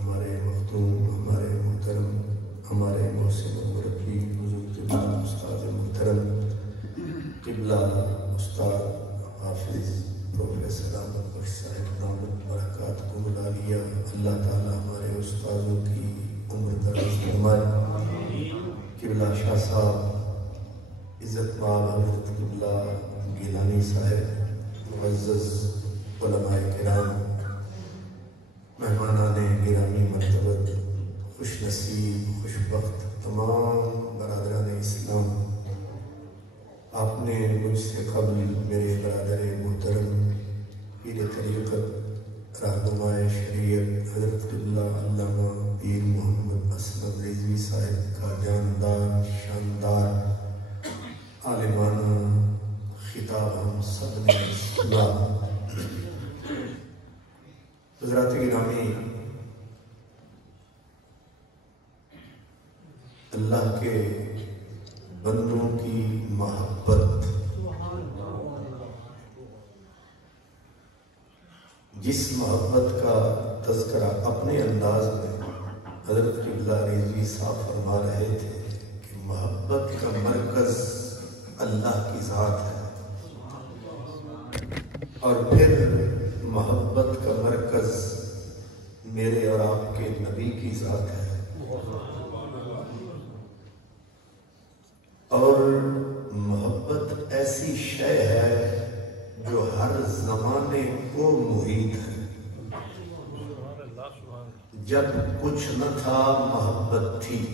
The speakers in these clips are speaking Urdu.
ہمارے مختوم، ہمارے محترم، ہمارے محسن و مربی عزت مآب حضرت قبلہ گیلانی صاحب، معزز علماء کرام، مہمانان گرامی مرتبت، خوش نصیب خوش بخت تمام برادران اسلام، آپ نے مجھ سے قبل میرے برادر محترم پیر طریقت رہنماء شریعت حضرت قبلہ علامہ پیر محمد اسلم رضوی صاحب کا جاندار شاندار عالمانہ خطاب ہم سب نے سنا۔ حضرات گرامی، اللہ کے بندوں کی محبت جس محبت کا تذکرہ اپنے انداز میں حضرت قبلہ رضوی صاحب فرما رہے تھے کہ محبت کا مرکز اللہ کی ذات ہے، اور پھر محبت کا مرکز میرے اور آپ کے نبی کی ذات ہے، اور محبت ایسی شے ہے جو ہر زمانے کو محیط ہے۔ جب کچھ نہ تھا محبت تھی،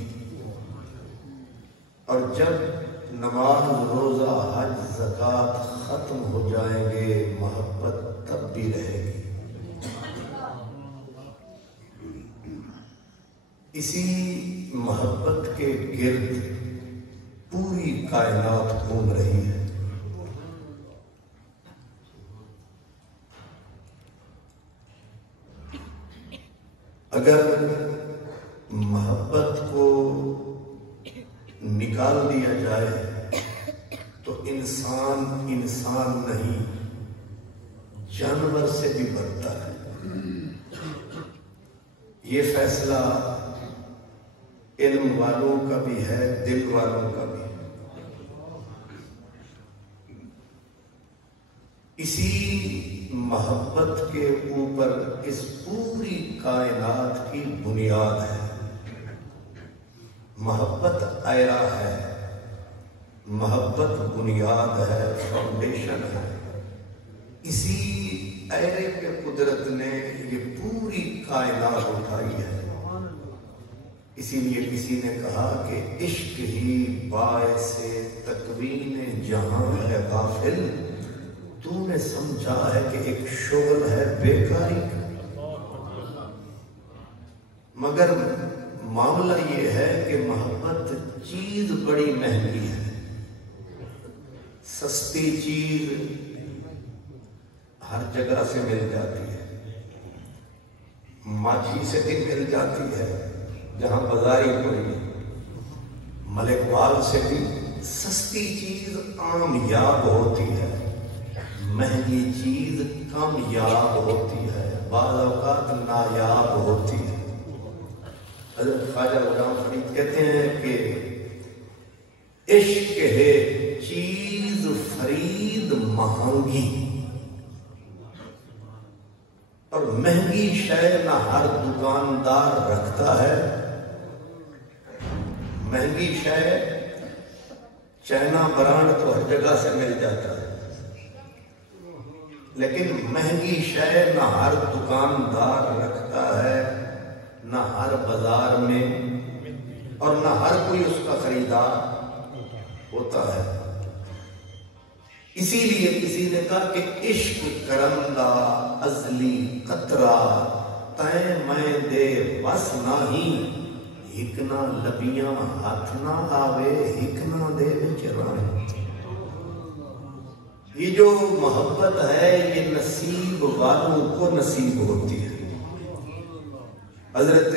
اور جب نماز روزہ حج زکوٰۃ ختم ہو جائیں گے محبت تب بھی رہے گی۔ اسی محبت کے گرد پوری کائنات گھوم رہی ہے۔ اگر محبت کو نکال دیا جائے تو انسان نہیں، جانور سے بھی بدتر ہے۔ یہ فیصلہ علم والوں کا بھی ہے، دل والوں کا بھی ہے۔ اسی محبت کے اوپر اس پوری کائنات کی بنیاد ہے۔ محبت آئرہ ہے، محبت بنیاد ہے، فاؤنڈیشن ہے۔ اسی آئرے پہ قدرت نے یہ پوری کائنات اٹھائی ہے۔ اسی لیے کسی نے کہا کہ عشق ہی باعث تکوین جہاں ہے غافل، تو نے سمجھا ہے کہ ایک شغل ہے بیکاری کا۔ مگر معاملہ یہ ہے کہ محبت چیز بڑی مہنگی ہے۔ سستی چیز ہر جگہ سے مل جاتی ہے، ماچھی سے بھی مل جاتی ہے جہاں بازاری پڑی، ملک وال سے بھی سستی چیز عامیاب ہوتی ہے، مہنگی چیز کامیاب ہوتی ہے، بعض اوقات نایاب ہوتی ہے۔ حضرت خواجہ غلام فرید کہتے ہیں کہ عشق ہے چیز فرید مہنگی، اور مہنگی شے نہ ہر دکاندار رکھتا ہے۔ مہنگی شے چائنا برانڈ تو ہر جگہ سے مل جاتا ہے، لیکن مہنگی شے نہ ہر دکاندار رکھتا ہے، نہ ہر بازار میں، اور نہ ہر کوئی اس کا خریدار ہوتا ہے۔ اسی لیے کسی نے کہا کہ عشق کرندہ ازلی قطرہ تیں میں دے بس نہیں، ہکنا لبیاں ہاتھ نہ آوے ہکنا دے وچ رائیں۔ یہ جو محبت ہے یہ نصیب والوں کو نصیب ہوتی ہے۔ حضرت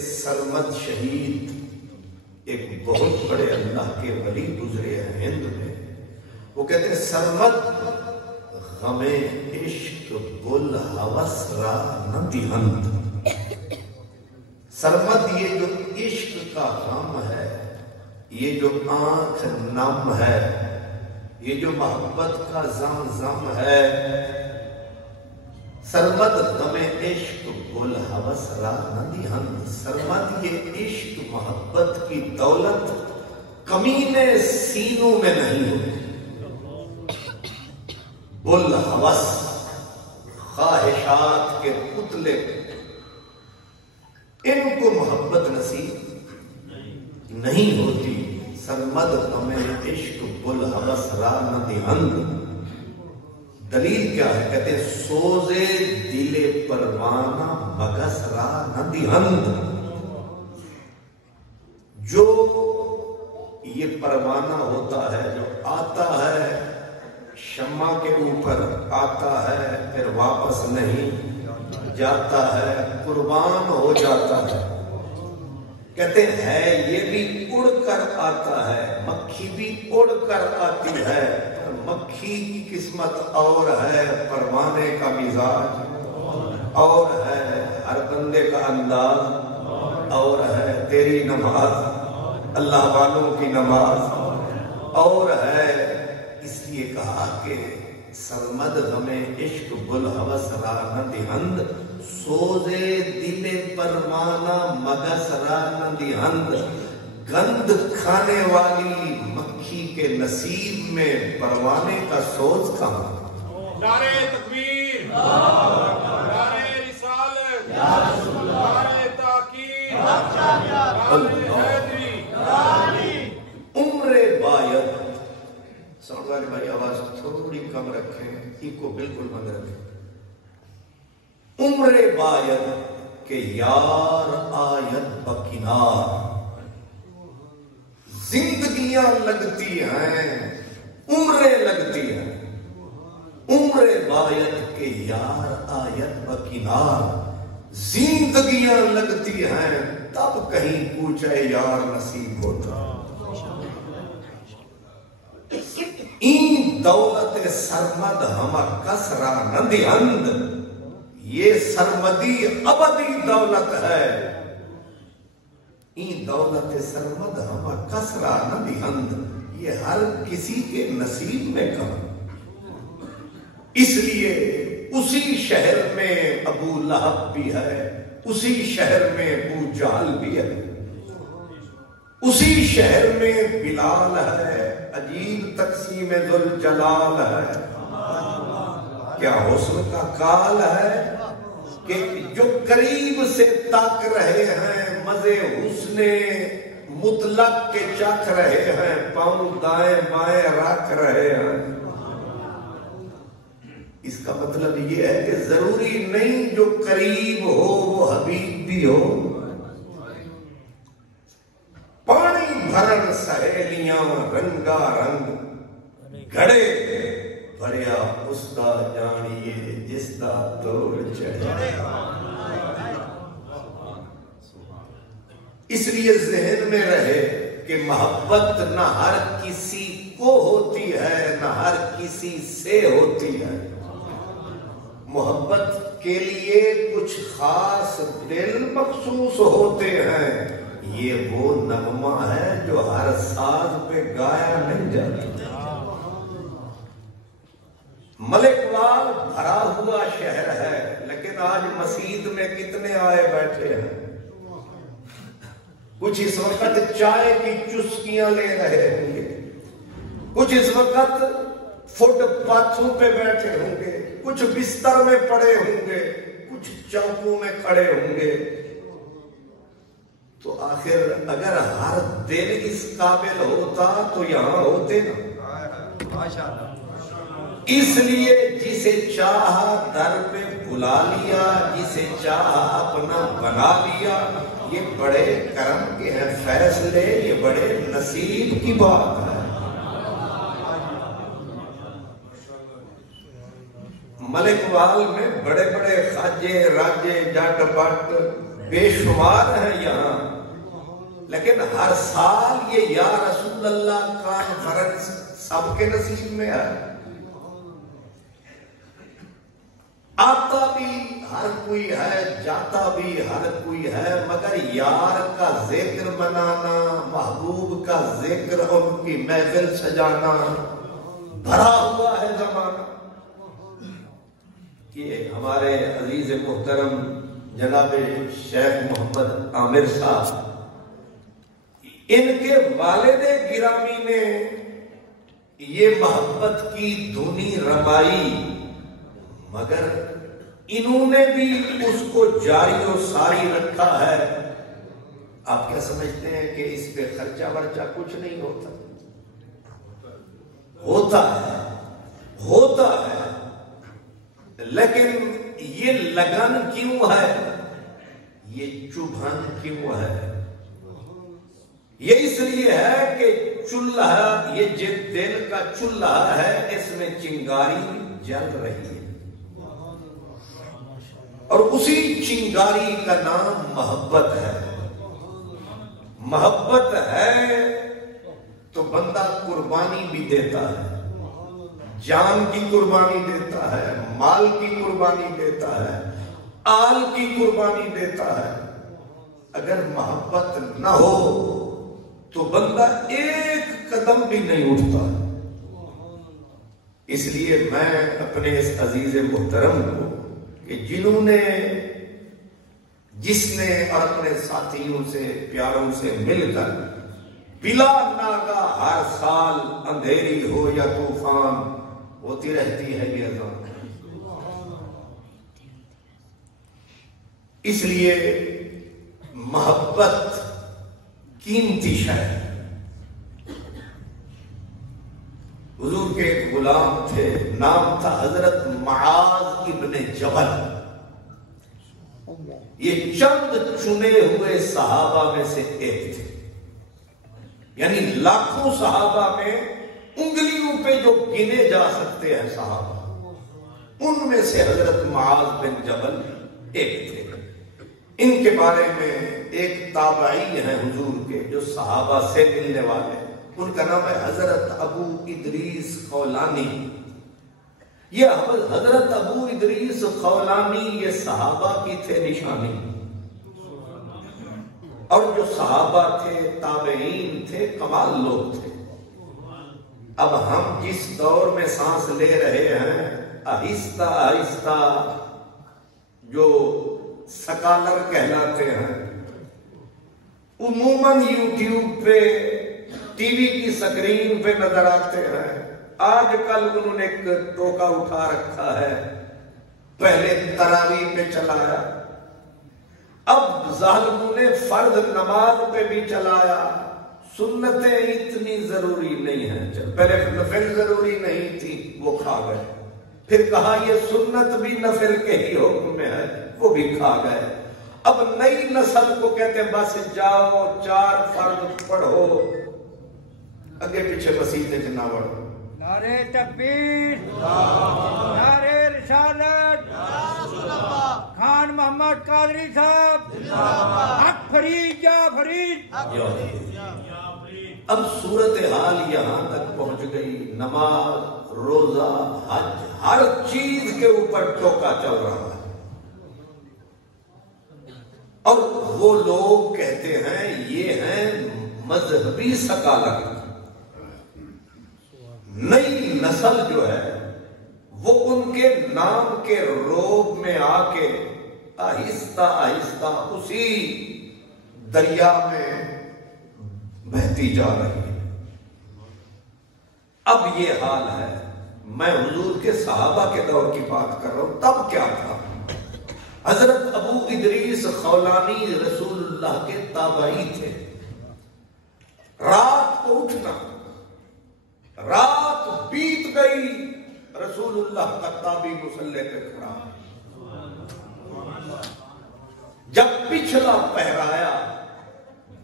سرمد شہید ایک بہت بڑے اللہ کے ولی گزرے ہیں ہند میں، وہ کہتے ہیں سرمد غم عشق گل ہوس را نہ دہند۔ سرمد یہ جو عشق کا غم ہے، یہ جو آنکھ نم ہے، یہ جو محبت کا زم ہے، سرمد غم عشق گل ہوس را نہ دہند۔ سرمد یہ عشق محبت کی دولت کمینے سینوں میں نہیں ہوتے، بل ہوس خواہشات کے پتلے ان کو محبت نصیب نہیں ہوتی۔ سرمد ہمیں عشق بل ہوس را ندہند، دلیل کیا ہے؟ کہتے ہیں سوزے دل پروانہ مگس را ندہند، جو یہ پروانہ ہوتا ہے جو آتا ہے شمع کے اوپر آتا ہے پھر واپس نہیں جاتا ہے، قربان ہو جاتا ہے، کہتے ہیں یہ بھی اڑ کر آتا ہے، مکھی بھی اڑ کر آتی ہے، مکھی کی قسمت اور ہے، پروانے کا مزاج اور ہے، ہر بندے کا انداز اور ہے، تیری نماز اللہ والوں کی نماز اور ہے۔ اس لیے کہا کہ سرمد ہمیں عشق بل ہوس را ندہند، سوزے دل پروانہ مگس را ندہند، گند کھانے والی مکھی کے نصیب میں پروانے کا سوز کہاں؟ نعرہ تکبیر، نعرہ رسالت، نعرہ تحقیق، نعرہ حیدری، عمر باید، سمجھ والے بھائی آواز تھوڑی کم رکھیں، ایکو بالکل بند رکھیں، عمر باید کہ یار آید بکنار، زندگیاں لگتی ہیں عمریں لگتی ہیں، عمر باید کہ یار آید بکنار، زندگیاں لگتی ہیں تب کہیں پوچھے یار نصیب ہوتا۔ این دولت سرمد ہما کسرا ندہند، یہ سرمدی ابدی دولت ہے، این دولت سرمد ہما کسرا ندہند، یہ ہر کسی کے نصیب میں کم۔ اس لیے اسی شہر میں ابو لہب بھی ہے، اسی شہر میں ابو جہل بھی ہے، اسی شہر میں بلال ہے، عجیب تقسیم ذوالجلال ہے، کیا حسن کا کال ہے کہ جو قریب سے تاک رہے ہیں مزے حسن مطلق کے چکھ رہے ہیں، پاؤں دائیں بائیں رکھ رہے ہیں۔ اس کا مطلب یہ ہے کہ ضروری نہیں جو قریب ہو وہ حبیب بھی ہو۔ پانی بھرن سہیلیاں رنگا رنگ، گھڑے بھریا اس دا جانیے جس دا توڑ چڑھے۔ اس لیے ذہن میں رہے کہ محبت نہ ہر کسی کو ہوتی ہے نہ ہر کسی سے ہوتی ہے، محبت کے لیے کچھ خاص دل مخصوص ہوتے ہیں، یہ وہ نغمہ ہے جو ہر ساز پہ گایا نہیں جاتا۔ ملک وال بھرا ہوا شہر ہے، لیکن آج مسجد میں کتنے آئے بیٹھے ہیں، کچھ اس وقت چائے کی چسکیاں لے رہے ہوں گے، کچھ اس وقت فٹ پاتھوں پہ بیٹھے ہوں گے، کچھ بستر میں پڑے ہوں گے، کچھ چوکوں میں کھڑے ہوں گے۔ تو آخر اگر ہر دل اس قابل ہوتا تو یہاں ہوتے نا۔ اس لیے جسے چاہا در پہ بلا لیا، جسے چاہا اپنا بنا لیا، یہ بڑے کرم کے ہیں فیصلے، یہ بڑے نصیب کی بات ہے۔ ملک وال میں بڑے بڑے خواجے راجے جٹ بٹ بے شمار ہیں یہاں، لیکن ہر سال یہ یا رسول اللہ کانفرنس سب کے نصیب میں ہے۔ آتا بھی ہر کوئی ہے، جاتا بھی ہر کوئی ہے، مگر یار کا ذکر بنانا، محبوب کا ذکر، ان کی محفل سجانا بھرا ہوا ہے زمانہ۔ کہ ہمارے عزیز محترم جناب شیخ محمد عامر صاحب ان کے والد گرامی نے یہ محبت کی دھنی رمائی، مگر انہوں نے بھی اس کو جاری و ساری رکھا ہے۔ آپ کیا سمجھتے ہیں کہ اس پہ خرچہ ورچہ کچھ نہیں ہوتا؟ ہوتا ہے، لیکن یہ لگن کیوں ہے، یہ چبھن کیوں ہے؟ یہ اس لیے ہے کہ چولہا، یہ جو دل کا چولہا ہے، اس میں چنگاری جل رہی ہے، اور اسی چنگاری کا نام محبت ہے۔ محبت ہے تو بندہ قربانی بھی دیتا ہے، جان کی قربانی دیتا ہے، مال کی قربانی دیتا ہے، آل کی قربانی دیتا ہے۔ اگر محبت نہ ہو تو بندہ ایک قدم بھی نہیں اٹھتا۔ اس لیے میں اپنے اس عزیز محترم کو کہ جس نے اور اپنے ساتھیوں سے پیاروں سے مل کر بلا ناگا ہر سال اندھیری ہو یا طوفان ہوتی رہتی ہے یہ اذان، اس لیے محبت قیمتی شے ہے۔ حضور کے ایک غلام تھے، نام تھا حضرت معاذ ابن جبل۔ یہ چند چنے ہوئے صحابہ میں سے ایک تھے، یعنی لاکھوں صحابہ میں انگلیوں پہ جو گنے جا سکتے ہیں صحابہ، ان میں سے حضرت معاذ بن جبل ایک تھے۔ ان کے بارے میں ایک تابعی ہیں حضور کے جو صحابہ سے ملنے والے، ان کا نام ہے حضرت ابو ادریس خولانی۔ یہ حضرت ابو ادریس خولانی یہ صحابہ کی تھے نشانی، اور جو صحابہ تھے تابعین تھے کمال لوگ تھے۔ اب ہم جس دور میں سانس لے رہے ہیں، آہستہ آہستہ جو سکالر کہلاتے ہیں، عموماً یوٹیوب پہ ٹی وی کی سکرین پہ نظر آتے ہیں۔ آج کل انہوں نے ایک ٹوکا اٹھا رکھا ہے، پہلے تراویح پہ چلایا، اب ظالموں نے فرض نماز پہ بھی چلایا۔ سنتیں اتنی ضروری نہیں ہیں، پہلے نفل ضروری نہیں تھی، وہ کھا گئے، پھر کہا یہ سنت بھی نفل کے ہی حکم میں ہے، وہ بھی کھا گئے۔ اب نئی نسل کو کہتے ہیں بس جاؤ 4 فرض پڑھو، اگے پیچھے مسیح نہ بڑھو۔ نعرہ تکبیر، نعرہ رسالت، خان محمد قادری صاحب، حق فرید یا فرید۔ اب صورتحال یہاں تک پہنچ گئی، نماز، روزہ، حج، ہر چیز کے اوپر ٹوکا چل رہا ہے، اور وہ لوگ کہتے ہیں یہ ہیں مذہبی سکالر۔ نئی نسل جو ہے وہ ان کے نام کے روب میں آ کے آہستہ آہستہ اسی دریا میں بہتی جا رہی ہے۔ اب یہ حال ہے، میں حضور کے صحابہ کے دور کی بات کر رہا ہوں، تب کیا تھا؟ حضرت ابو ادریس خولانی رسول اللہ کے تابعی تھے۔ رات کو اٹھنا، رات بیت گئی، رسول اللہ کا تابعی مصلی پہ کھڑا، جب پچھلا پہرایا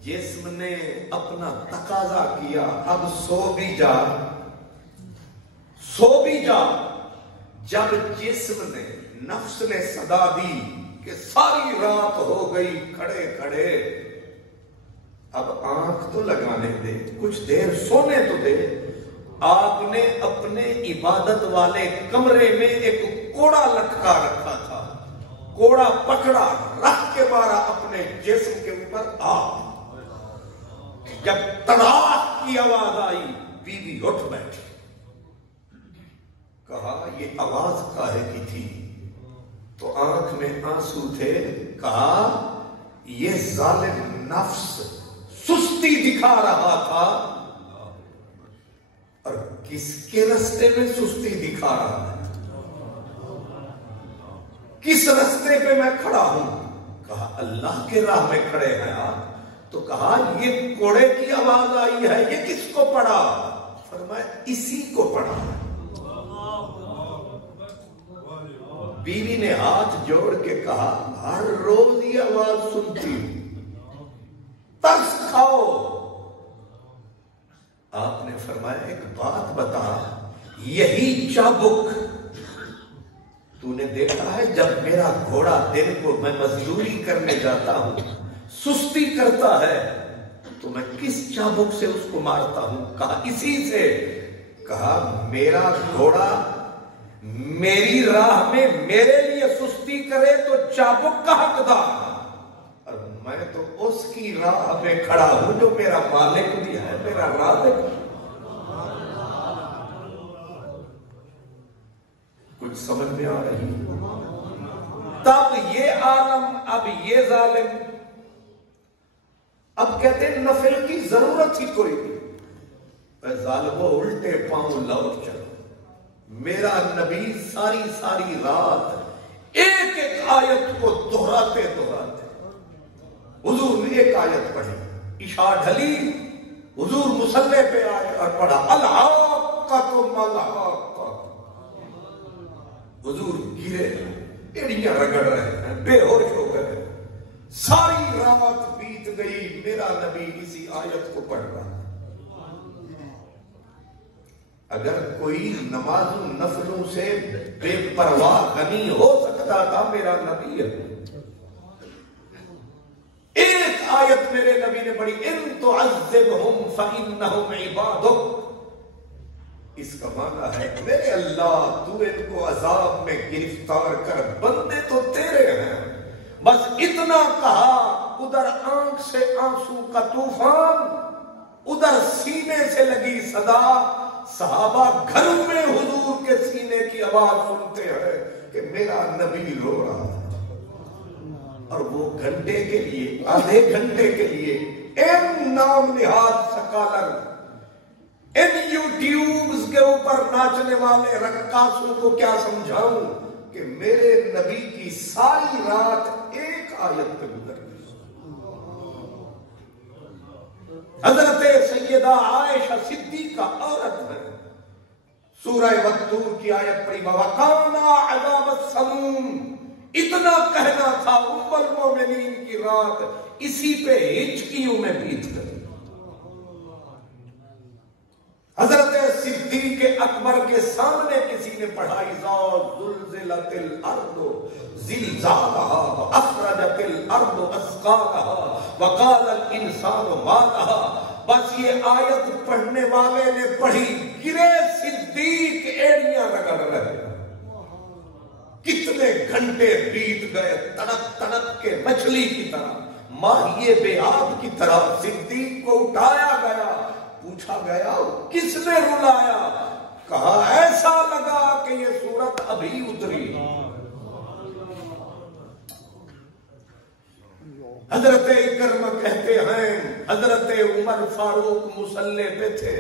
جسم نے اپنا تقاضا کیا، اب سو بھی جا۔ جب جسم نے، نفس نے صدا دی کہ ساری رات ہو گئی کھڑے کھڑے، اب آنکھ تو لگانے دے، کچھ دیر سونے تو دے۔ آپ نے اپنے عبادت والے کمرے میں ایک کوڑا لٹکا رکھا تھا، کوڑا پکڑا، رکھ کے مارا اپنے جسم کے اوپر آگ۔ جب تڑاک کی آواز آئی، بیوی اٹھ بیٹھی، کہا یہ آواز کاہے کی تھی؟ تو آنکھ میں آنسو تھے، کہا یہ ظالم نفس سستی دکھا رہا تھا، اور کس کے رستے میں سستی دکھا رہا ہے؟ کس رستے پہ میں کھڑا ہوں؟ کہا اللہ کے راہ میں کھڑے ہیں آپ۔ تو کہا یہ کوڑے کی آواز آئی ہے، یہ کس کو پڑا؟ فرمایا اسی کو پڑا۔ بیوی نے ہاتھ جوڑ کے کہا ہر روز یہ آواز سنتی ہوں، ترس کھاؤ۔ آپ نے فرمایا ایک بات بتا، یہی چابک تو نے دیکھا ہے جب میرا گھوڑا دن کو میں مزدوری کرنے جاتا ہوں سستی کرتا ہے تو میں کس چابک سے اس کو مارتا ہوں؟ کہا اسی سے۔ کہا میرا گھوڑا میری راہ میں میرے لیے سستی کرے تو چابک کا حقدار، اور میں تو اس کی راہ میں کھڑا ہوں جو میرا مالک بھی ہے، میرا رازق۔ کچھ سمجھ میں آ رہی؟ تب یہ عالم، اب یہ ظالم، اب کہتے ہیں نفل کی ضرورت ہی کوئی نہیں، ظالموں الٹے پاؤں لوٹ چلو۔ میرا نبی ساری ساری رات ایک ایک آیت کو دہراتے دہراتے، حضور نے ایک آیت پڑھی، عشاء ڈھلی، حضور مصلے پہ آئے اور پڑھا الحاقۃ مالحاقۃ۔ حضور گرے، ایڑیاں رگڑ رہے ہیں، بے ہوش ہو گئے، ساری رات بیت گئی، میرا نبی اسی آیت کو پڑھ رہا۔ اگر کوئی نماز نفلوں سے بے پرواہ غنی ہو سکتا تھا میرا نبی ہے۔ ایک آیت میرے نبی نے پڑھی، ان تعذبہم فانہم عبادک۔ اس کا معنی ہے میرے اللہ تو ان کو عذاب میں گرفتار کر، بندے تو تیرے ہیں۔ بس اتنا کہا، ادھر آنکھ سے آنسو کا طوفان، ادھر سینے سے لگی صدا، صحابہ گھروں میں حضور کے سینے کی آواز سنتے ہیں کہ میرا نبی رو رہا ہے، اور وہ گھنٹے کے لیے، آدھے گھنٹے کے لیے ان نام نہاد سکالر، ان یوٹیوبز کے اوپر ناچنے والے رقاصوں کو کیا سمجھاؤں کہ میرے نبی کی ساری رات ایک آیت پہ گزر گئی۔ حضرت سیدہ عائشہ صدیقہ عورت ہے، سورہ والطور کی آیت پڑھی، وَوَقَانَا عَذَابَ السَّمُومِ۔ اتنا کہنا تھا ام المومنین کی رات اسی پہ ہچکیوں میں بیت گئی۔ حضرت صدیق اکبر کے سامنے کسی نے پڑھا، اِذَا زُلْزِلَتِ الْأَرْضُ زِلْزَالَهَا وَأَخْرَجَتِ الْأَرْضُ أَثْقَالَهَا وَقَالَ الْإِنسَانُ مَا لَهَا۔ بس یہ آیت پڑھنے والے نے پڑھی، گرے صدیق، ایڑیاں رگڑ رہے، کتنے گھنٹے بیت گئے، تڑپ تڑپ کے مچھلی کی طرح، ماہی بے آب کی طرح صدیق کو اٹھایا گیا، پوچھا گیا کس نے رلایا؟ کہا ایسا لگا کہ یہ سورت ابھی اتری۔ حضرت اکرمہ کہتے ہیں حضرت عمر فاروق مصلے پہ تھے،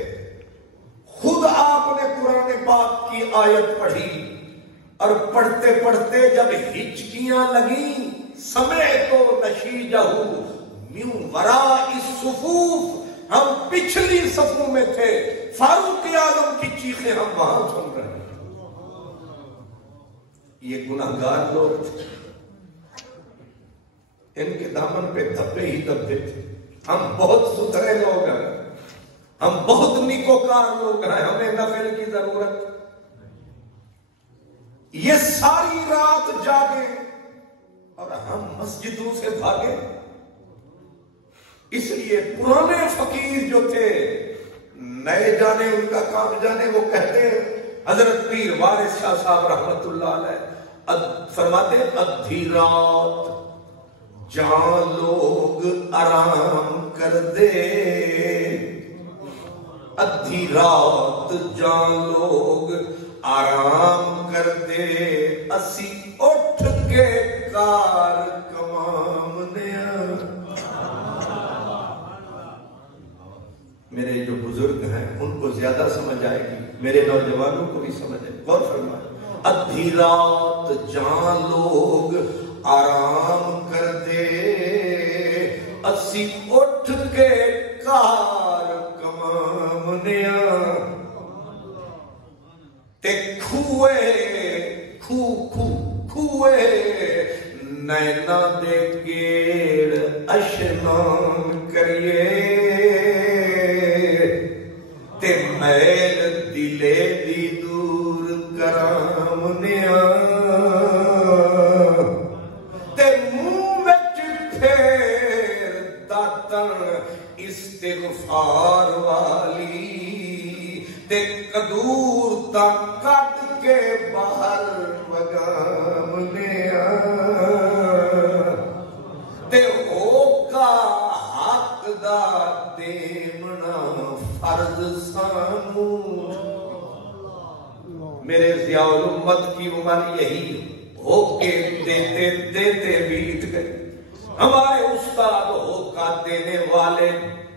خود آپ نے قرآن پاک کی آیت پڑھی، اور پڑھتے پڑھتے جب ہچکیاں لگیں، سمعتو نشیجہ من وراء الصفوف، ہم پچھلی صفوں میں تھے، فاروق اعظم کی چیخیں ہم وہاں سن رہے ہیں۔ یہ گناہگار لوگ تھے، ان کے دامن پہ دھبے ہی دھبے تھے۔ ہم بہت ستھرے لوگ ہیں، ہم بہت نیکوکار لوگ ہیں، ہمیں نفل کی ضرورت۔ یہ ساری رات جاگے اور ہم مسجدوں سے بھاگے۔ اس لیے پرانے فقیر جو تھے، نئے جانے ان کا کام جانے، وہ کہتے ہیں، حضرت پیر وارث شاہ صاحب رحمت اللہ علیہ فرماتے ہیں، ادھی رات جان لوگ آرام کر دے، ادھی رات جان لوگ آرام کر دے، اسی اٹھ کے کار کمام دیا۔ میرے جو بزرگ ہیں ان کو زیادہ سمجھ آئے گی، میرے نوجوانوں کو بھی سمجھ آئے. غور فرمائے. ادھی رات جہاں لوگ آرام کرتے، اسی اٹھ کے کار کمامنیا تے کھوئے نینا دے گیڑ اشنان کریے تے میل دلے دی دور کرامنیا تے منہ وچ پھیر داتن استغفار والی تے قدور تا کٹ کے باہر وگامنیا تے ہوکا حق دا دیمنا فرض سانو. میرے ضیاء الامت کی عمر یہی ہو کے دیتے دیتے بیت گئے. ہمارے استاد ہوکا دینے والے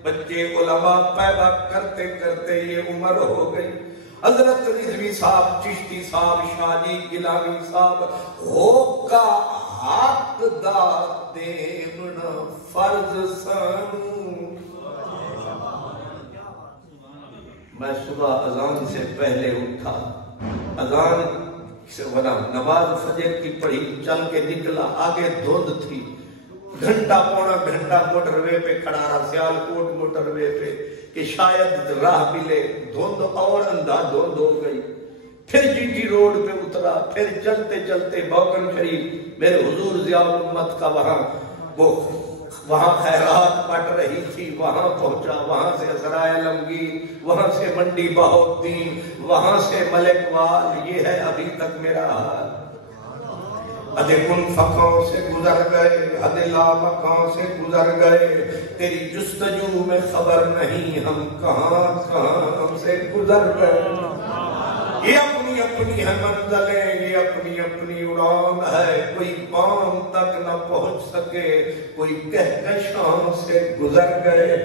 بچے علماء پیدا کرتے کرتے یہ عمر ہو گئی. حضرت رضوی صاحب، چشتی صاحب، شاہ جی گیلانی صاحب، ہوکا حق دا دیمنا فرض سانو. میں صبح اذان سے پہلے اٹھا، اذان سے نماز فجر کی پڑھی، چل کے نکلا، آگے دھند تھی، گھنٹہ پونا گھنٹہ موٹر وے پہ کھڑا رہا، سیالکوٹ موٹر وے پہ کہ شاید راہ ملے. دھند اور اندھا دھند ہو گئی. پھر جی ٹی روڈ پہ اترا، پھر چلتے چلتے بوکن شریف میرے حضور ضیاء الامت کا وہاں خیرات پٹ رہی تھی، وہاں پہنچا. وہاں سے اسرائیل علمگیر، وہاں سے منڈی بہاؤالدین، وہاں سے ملک وال. یہ ہے ابھی تک میرا حال. ادھے کن فقوں سے گزر گئے، ادھے لامکوں سے گزر گئے، تیری جستجو میں خبر نہیں ہم کہاں کہاں سے گزر گئے. یہ اپنی اپنی ہے منزلیں، یہ اپنی اپنی اڑان ہے. کوئی پام تک نہ پہنچ سکے، کوئی کہکشاں سے گزر گئے.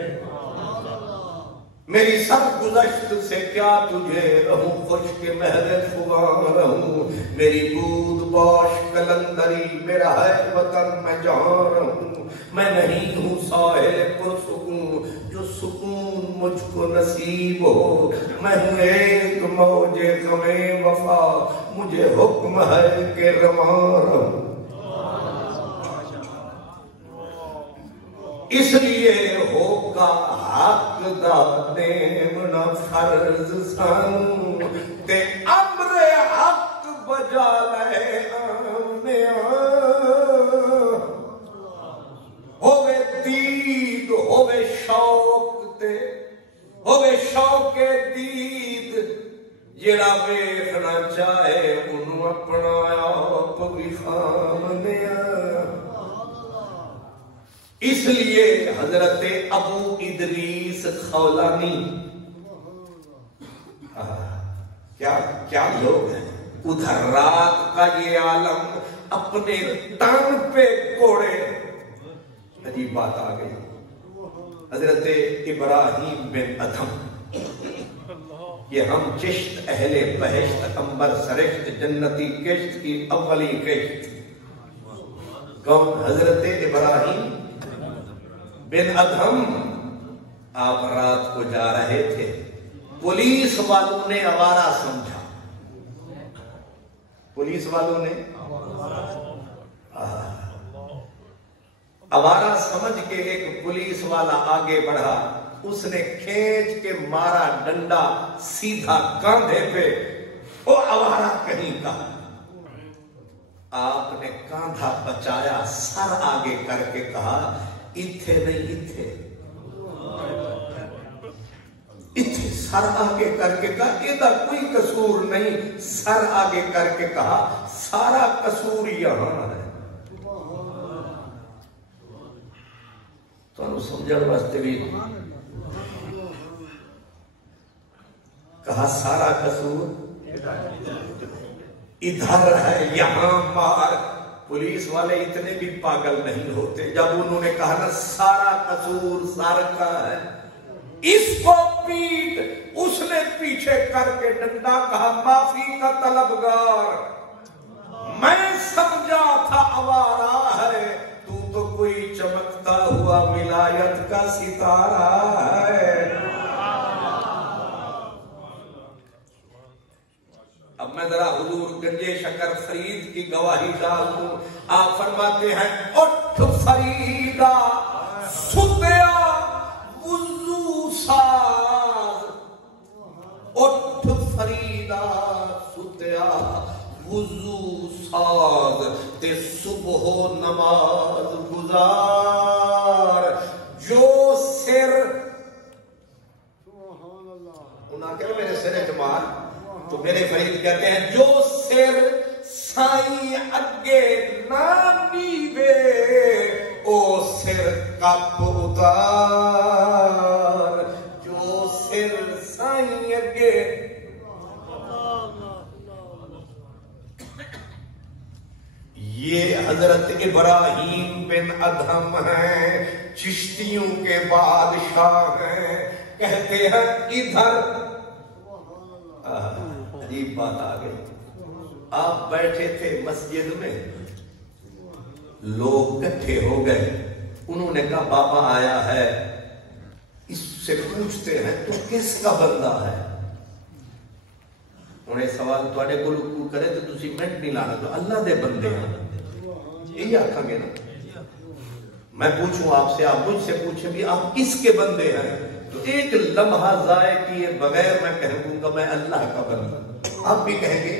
میری سر گزشت سے کیا تجھے رہوں، خوش کے مہر خوان رہوں. میری بود باش کلندری میرا ہے وطن میں جہاں رہوں. میں نہیں ہوں ساحل پرسکون، جو سکون مجھ کو نصیب ہو. میں ہوں ایک موج غم وفا، مجھے حکم ہے کہ رواں رہوں. اس لیے ہوکا حق دا دیمنا فرض سانو تے امر حق بجا لے آمنیا. ہووے دید ہووے شوق تے ہووے شوق دید، جڑا ویکھنا چاہے انہوں اپنا آپ وکھامنیا. اس لیے حضرت ابو ادریس خولانی کیا لوگ ہیں. ادھر رات کا یہ عالم اپنے تن پہ کوڑے. عجیب بات آ گئی. حضرت ابراہیم بن ادھم، یہ ہم چشت اہل بہشت انبر سرشت جنتی کشت کی اولی کشت. کون؟ حضرت ابراہیم بن ادھم. آپ رات کو جا رہے تھے، پولیس والوں نے آوارہ سمجھا. پولیس والوں نے آوارہ سمجھ کے ایک پولیس والا آگے بڑھا، اس نے کھینچ کے مارا ڈنڈا سیدھا کاندھے پہ. وہ آوارہ کہیں کا. آپ نے کاندھا بچایا، سر آگے کر کے کہا اتھے نہیں اتھے. اتھے سر آگے کر کے کہا یہ کوئی قصور نہیں. سر آگے کر کے کہا سارا قصور یہاں ہے. تو انہوں سمجھا واسطے بھی کہا سارا قصور ادھر ہے، یہاں مار. پولیس والے اتنے بھی پاگل نہیں ہوتے. جب انہوں نے کہا نا سارا قصور سر کا ہے، اس کو پیٹ، اس نے پیچھے کر کے ڈنڈا کہا معافی کا طلبگار، میں سمجھا تھا آوارہ ہے، تو کوئی چمکتا ہوا ولایت کا ستارہ ہے۔ اب میں ذرا حضور گنجے شکر فرید کی گواہی ڈال دوں۔ آپ فرماتے ہیں اٹھ فریدا ستیا وضو ساز، اٹھ فریدا ستیا وضو ساز، تے صبح و نماز گزار، جو سر انہاں کہ میرے سر اعتمار، تو میرے فرید کہتے ہیں جو سر سائیں اگے نہ نیوے او سر کپ اتار، جو سر سائیں اگے۔ یہ حضرت ابراہیم بن ادہم ہیں، چشتیوں کے بادشاہ ہیں، کہتے ہیں ادھر عجیب بات آ گئی۔ آپ بیٹھے تھے مسجد میں، لوگ اکٹھے ہو گئے، انہوں نے کہا بابا آیا ہے، اس سے پوچھتے ہیں تو کس کا بندہ ہے؟ انہیں سوال تواڈے کول کو کرے تو تسی منٹ نہیں لانا، تو اللہ دے بندے ہیں، یہی آکھاں گے نا۔ میں پوچھوں آپ سے، آپ مجھ سے پوچھیں بھی آپ کس کے بندے ہیں، تو ایک لمحہ ضائع کیے بغیر میں کہوں گا میں اللہ کا بندہ، آپ بھی کہیں گے۔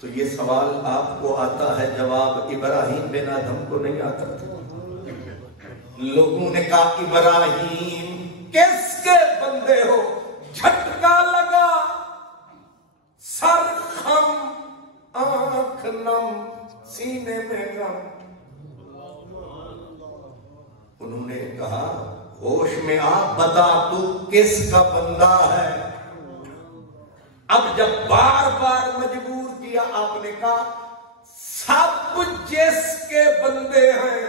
تو یہ سوال آپ کو آتا ہے، جواب ابراہیم بن ادہم کو نہیں آتا تھا۔ لوگوں نے کہا ابراہیم کس کے بندے ہو؟ جھٹکا لگا، سر خم، آنکھ نم، سینے میں غم۔ انہوں نے کہا ہوش میں آپ بتا تو کس کا بندہ ہے؟ اب جب بار بار مجبور کیا آپ نے کہا سب جس کے بندے ہیں۔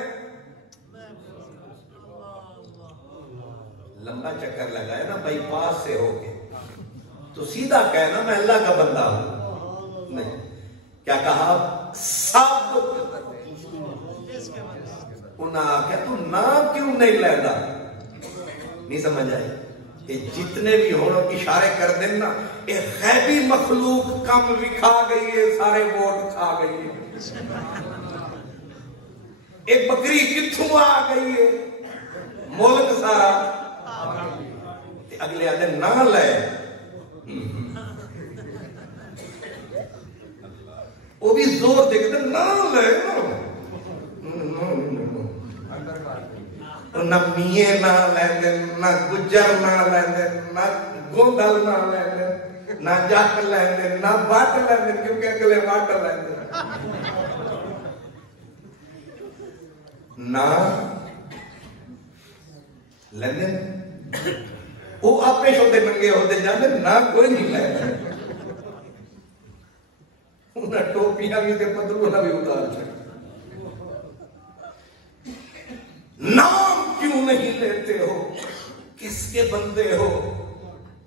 لمبا چکر لگایا نا بائی پاس سے ہو کے، تو سیدھا کہنا میں اللہ کا بندہ ہوں، نہیں، کیا کہا سب؟ انہاں کیا تو نام کیوں نہیں لینا؟ نہیں سمجھ آئی؟ یہ جتنے بھی ہونوں اشارے کر دینا، یہ غیبی مخلوق کم وکھا گئی ہے، سارے ووٹ کھا گئی ہے، یہ بکری کتھوں آ گئی ہے، ملک سارا اگلے آدھے نہ لے، وہ بھی زور دے کے نہ لے، نہ میے نہ لیندے، نہ گجر نہ لیندے، نہ گوندل نہ لیندے، نہ جٹ لیندے، نہ بٹ لیندے، کیونکہ اگلے بٹ لیندے، نہ لیندے، وہ آپ پیش ہوتے ننگے ہوتے جاندے، نہ کوئی نہیں لیندے، انہیں ٹوپیاں بھی تے پتلونا بھی اتار چھڑ۔ نام کیوں نہیں لیتے ہو؟ کس کے بندے ہو؟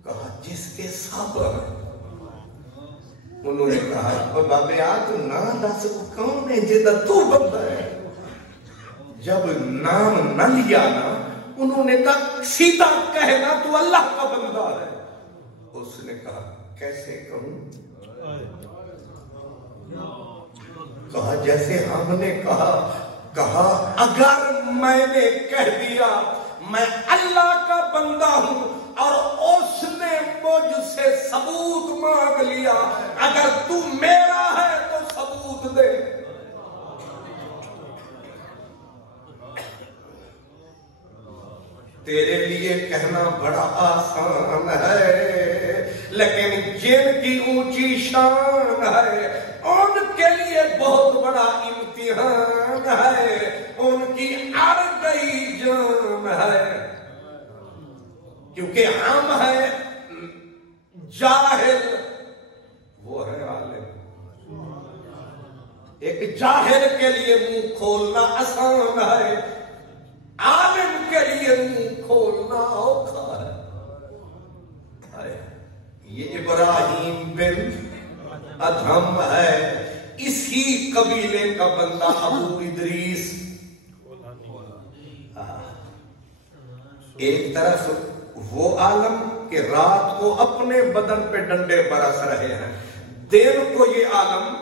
کہا جس کے سب ہیں۔ انہوں نے کہا بابے آ تو نام دس کون ہے جیدہ تو بندہ ہے؟ جب نام نہ لیا نا، انہوں نے کہا سیدھا کہنا تو اللہ کا بندہ ہے۔ اس نے کہا کیسے کہوں؟ کہا جیسے ہم نے کہا اگر میں نے کہہ دیا میں اللہ کا بندہ ہوں اور اس نے مجھ سے ثبوت مانگ لیا، اگر تو میرا ہے تو ثبوت دے۔ تیرے لیے کہنا بڑا آسان ہے، لیکن جن کی اونچی شان ہے ان کے لیے بہت بڑا امتحان ہے، ان کی اڑ گئی جان ہے، کیونکہ ہم ہیں جاہل، وہ ہے عالم۔ ایک جاہل کے لیے منہ کھولنا آسان ہے، عالم کے لیے منہ کھولنا اوکھا ہے. یہ ابراہیم بن ادھم ہے, اسی قبیلے کا بندہ ابو ادریس. ایک طرف وہ عالم کہ رات کو اپنے بدن پہ ڈنڈے برس رہے ہیں, دن کو یہ عالم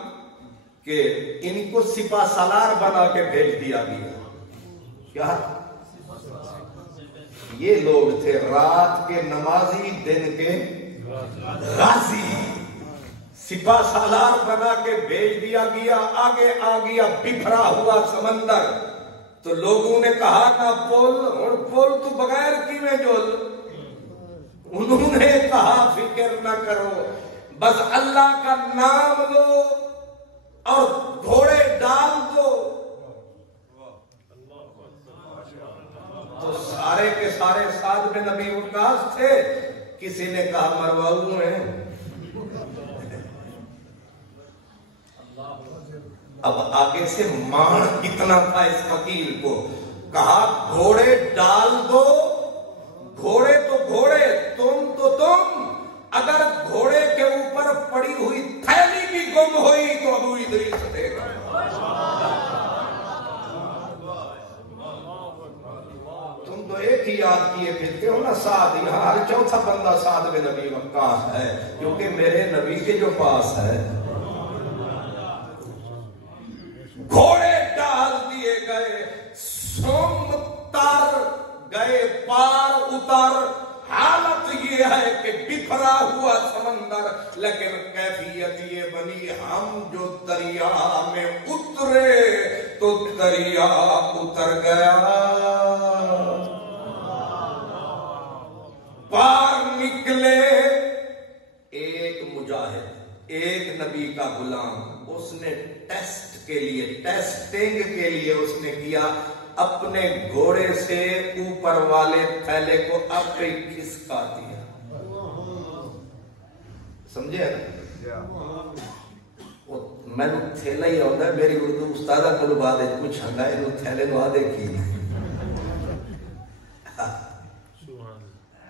کہ ان کو سپہ سالار بنا کے بھیج دیا گیا. کیا یہ لوگ تھے رات کے نمازی, دن کے غازی. سپہ سالار بنا کے بھیج دیا گیا. آگے آ گیا بکھرا ہوا سمندر, تو لوگوں نے کہا نا پول تو بغیر کی میں جول. انہوں نے کہا فکر نہ کرو, بس اللہ کا نام لو اور گھوڑے ڈال دو. تو سارے کے سارے ساتھ میں نبی وقاص تھے. کسی نے کہا مرواؤں ہیں. اب آگے سے مان کتنا تھا اس وکیل کو, کہا گھوڑے ڈال دو. گھوڑے تو گھوڑے, تم تو تم. اگر گھوڑے کے اوپر پڑی ہوئی تھیلی بھی گم ہوئی تو ابو ادریس دے گا. تم تو ایک ہی یاد کیے پھرتے ہو نا سعد. یہاں ہر چوتھا بندہ سعد بن نبی وقاص ہے, کیونکہ میرے نبی کے جو پاس ہے. گھوڑے ڈال دیے گئے, سم تر گئے پار اتر. حالت یہ ہے کہ بکھرا ہوا سمندر, لیکن کیفیت یہ بنی ہم جو دریا میں اترے تو دریا اتر گیا. پار نکلے ایک مجاہد, ایک نبی کا غلام. اس نے ٹیسٹ کے لیے, ٹیسٹنگ کے لیے اس نے کیا, اپنے گھوڑے سے اوپر والے تھیلے کو اب کھسکا دیا. سمجھے نا, میں تھیلا ہی ہوتا ہے. میری اردو استادہ کو بعد کچھ ہنگائے نو تھیلے نو آدھے کی.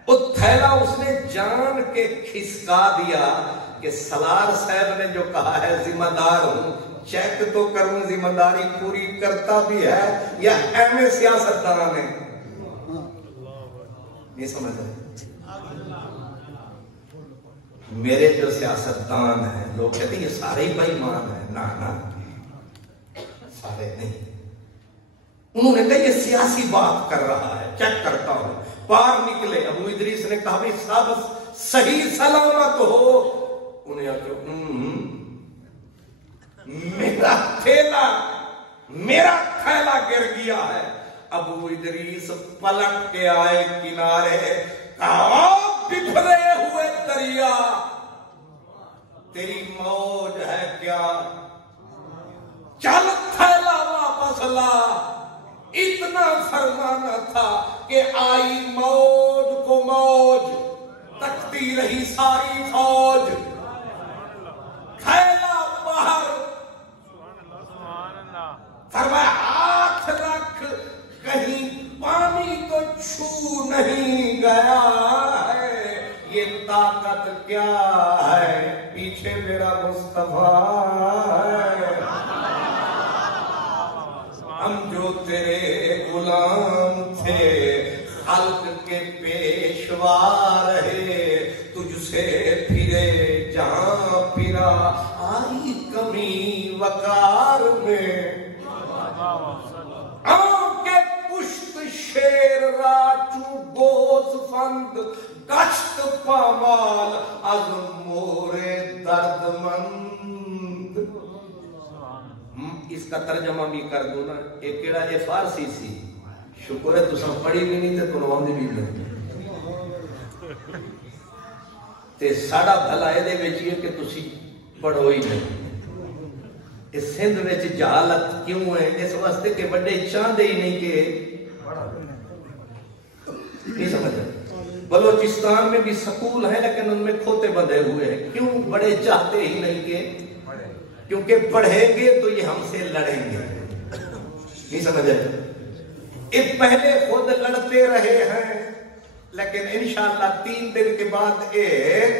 وہ تھیلا اس نے جان کے کھسکا دیا کہ سالار صاحب نے جو کہا ہے ذمہ دار ہوں, چیک تو کروں ذمہ داری پوری کرتا بھی ہے یا ایم اے سیاستدان ہے. نہیں سمجھ رہے میرے جو سیاستدان ہیں, لوگ کہتے ہیں یہ سارے ہی بے ایمان ہیں. نا سارے نہیں. انہوں نے کہا یہ سیاسی بات کر رہا ہے, چیک کرتا ہوں. پار نکلے. ابو ادریس نے کہا بھی سب صحیح سلامت ہو. انہیں میرا تھیلا گر گیا ہے. ابو ادریس پلٹ کے آئے کنارے, کہا بکھرے ہوئے دریا, تیری موج ہے کیا, چل تھیلا واپس لا. اتنا فرمانا تھا کہ آئی موج کو موج, تکتی رہی ساری فوج. تھیلا باہر, فرمایا ہاتھ رکھ, کہیں پانی تو چھو نہیں گیا ہے. یہ طاقت کیا ہے, پیچھے میرا مصطفیٰ ہے. ہم جو تیرے غلام تھے, خلق کے پیشوا رہے, تجھ سے پھرے جہاں پھرا. آئی کمی وقار میں, آنکھ پشت شیر راچو گوز فند, گشت پامال از مورے درد مند. اس کا ترجمہ بھی کر دو نا. ایک کیڑا یہ فارسی سی, شکر ہے تو سب پڑھی بھی نہیں تھے, تو نوام دی بھی لگتے تے ساڑا بھلا ہے دے بیچئے کہ تسی پڑھو ہی نہیں. اس سندھ میں جہالت کیوں ہے, اس واسطے کہ بڑے چاندے ہی نہیں کہ نہیں سمجھ رہے. بلوچستان میں بھی سکول ہیں لیکن ان میں کھوتے بندھے ہوئے ہیں. کیوں, بڑے چاہتے ہی نہیں کہ, کیونکہ پڑھیں گے تو یہ ہم سے لڑیں گے. نہیں سمجھ رہے, یہ پہلے خود لڑتے رہے ہیں لیکن انشاءاللہ 3 دن کے بعد ایک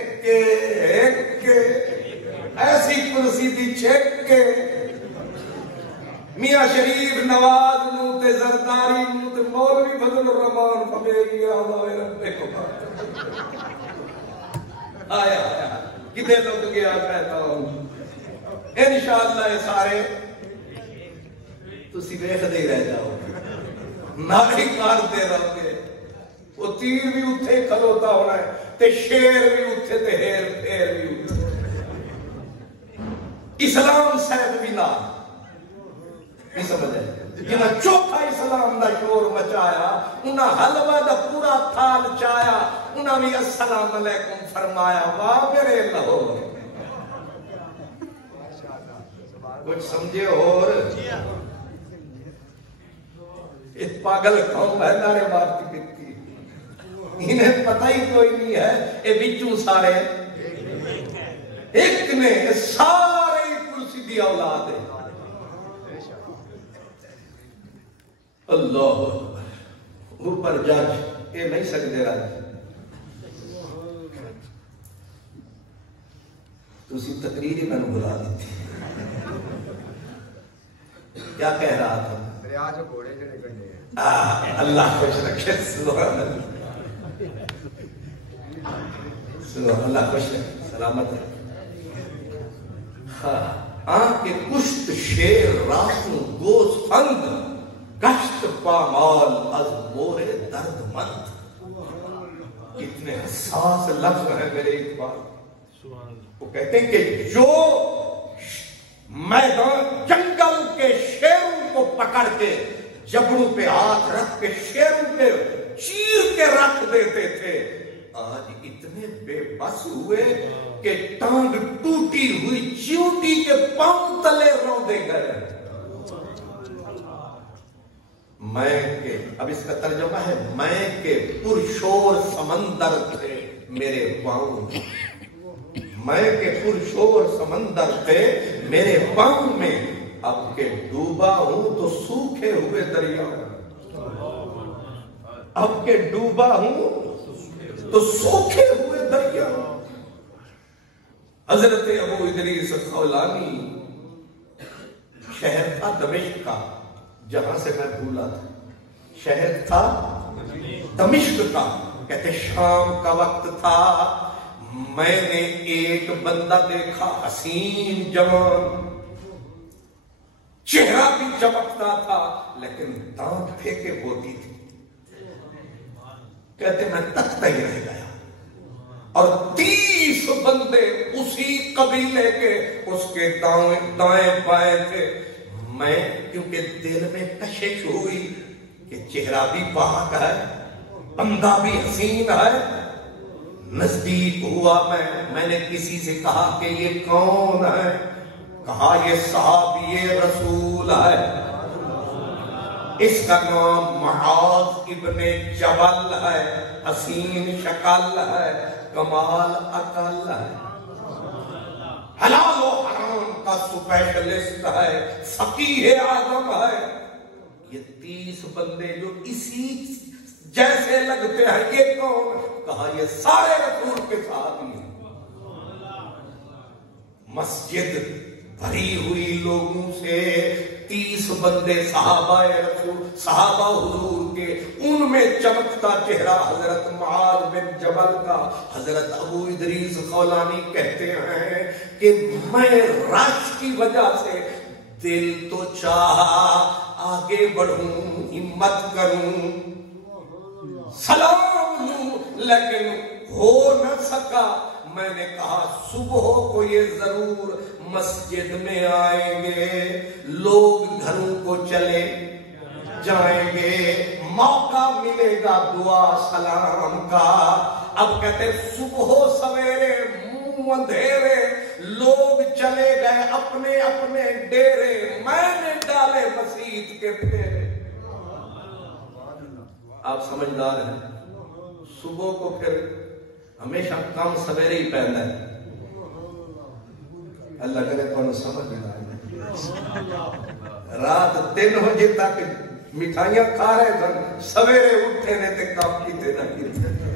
ایسی کرسی دی چھک کے میاں شریف نواز نو تے زرداری نو تے مولوی فضل الرحمان فبیگی آدھائے ربے کو آیا کدھے لوگ گیا کہتا ہوں انشاءاللہ یہ سارے تسی ویکھدے ہی رہ جاؤ ناری کارتے رہو گے وہ تیر بھی اتھے کھلوتا ہونا ہے تے شیر بھی اتھے تے ہیر بھی اتھے اسلام صاحب بھی نہ نہیں سمجھے جنہاں چوکھا اسلام دا شور مچایا انہاں حلوہ دا پورا تھال چایا انہاں بھی السلام علیکم فرمایا واہ میرے لاہور کچھ سمجھے اور اس پاگل قوم ہے نارے بارتی کتی انہیں پتہ ہی کوئی نہیں ہے اے بچوں سارے ایک نے سارے کرسی دی اولاد ہے اللہ اوپر جج یہ نہیں سکتے راج تو اسی تقریر ہی میں نے بلا دی تھی کیا کہہ رہا تھا دریا جو گھوڑے کے نکلنے ہیں اللہ خوش رکھے سبحان اللہ خوش رکھے سلامت رکھے ہاں کہ کشت شیر راسوں گوز فند کشت پامال از مورے درد مند کتنے حساس لفظ ہیں میرے اقبال وہ کہتے ہیں کہ جو میدان جنگل کے شیروں کو پکڑ کے جبڑوں پہ ہاتھ رکھ کے شیروں پہ چیر کے رکھ دیتے تھے آج اتنے بے بس ہوئے کہ ٹانگ ٹوٹی ہوئی چیوٹی کے پاؤں تلے روندے گئے میں کے اب اس کا ترجمہ ہے میں کے پرشور سمندر تھے میرے پاؤں میں کے پرشور سمندر تھے میرے پاؤں میں اب کے ڈوبا ہوں تو سوکھے ہوئے دریا اب کے ڈوبا ہوں تو سوکھے ہوئے دریا حضرت ابو ادریس خولانی شہر تھا دمشق کا جہاں سے میں بھولا تھا شہر تھا دمشق کا کہتے شام کا وقت تھا میں نے ایک بندہ دیکھا حسین جوان چہرہ بھی چمکتا تھا لیکن دانت پھینکے ہوتی تھی کہتے میں تکتا ہی رہ گیا اور 30 بندے اسی قبیلے کے اس کے دائیں بائیں تھے میں کیونکہ دل میں کشش ہوئی کہ چہرہ بھی پاک ہے بندہ بھی حسین ہے نزدیک ہوا میں نے کسی سے کہا کہ یہ کون ہے کہا یہ صحابی رسول ہے اس کا نام معاذ ابن جبل ہے حسین شکل ہے کمال عقل ہے حلال و حرام کا سپیشلسٹ ہے فقیہ اعظم ہے یہ 30 بندے جو اسی جیسے لگتے ہیں یہ کون کہا یہ سارے رسول کے صحابی ہیں مسجد بھری ہوئی لوگوں سے 30 بندے صحابہ رسول صحابہ حضور کے ان میں چمکتا چہرہ حضرت معاذ بن جبل کا حضرت ابو ادریس خولانی کہتے ہیں کہ میں رش کی وجہ سے دل تو چاہا آگے بڑھوں ہمت کروں سلام لوں لیکن ہو نہ سکا میں نے کہا صبح کو یہ ضرور مسجد میں آئیں گے لوگ گھروں کو چلے جائیں گے موقع ملے گا دعا سلام کا اب کہتے صبح سویرے منہ اندھیرے لوگ چلے گئے اپنے اپنے ڈیرے میں نے ڈالے مسجد کے پھیرے آپ سمجھدار ہیں صبح کو پھر ہمیشہ کام سویرے ہی پہننا ہے اللہ کرے تو سمجھ رات 3 بجے تک مٹھائیاں کھا رہے تھے سویرے اٹھے نے تے کام کیتے نہ کیتے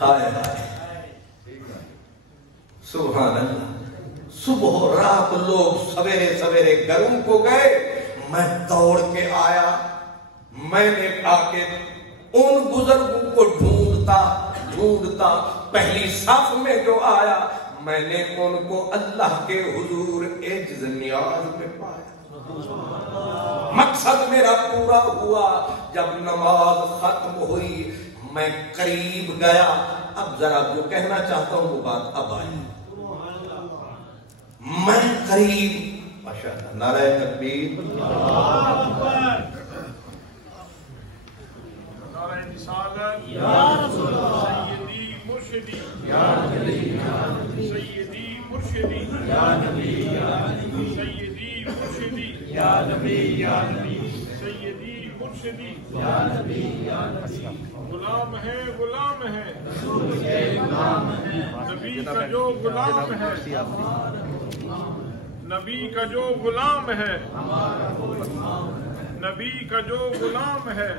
ہائے ہائے سبحان اللہ. صبح رات لوگ سویرے سویرے گھروں کو گئے، میں دوڑ کے آیا. میں نے آ کے ان بزرگوں کو ڈھونڈتا پہلی صف میں جو آیا، میں نے ان کو اللہ کے حضور عجز نیاز میں پایا. مقصد میرا پورا ہوا. جب نماز ختم ہوئی میں قریب گیا. اب ذرا جو کہنا چاہتا ہوں وہ بات اب آئی. میں قریب، ماشاءاللہ، نعرہ تکبیر، یا رسول اللہ، سیدی مرشدی، یا نبی، سیدی مرشدی، یا نبی، سیدی مرشدی، یا نبی، سیدی مرشدی، یا نبی. غلام ہے غلام ہے نبی کا جو غلام ہے، نبی کا جو غلام ہے، نبی کا جو غلام ہے.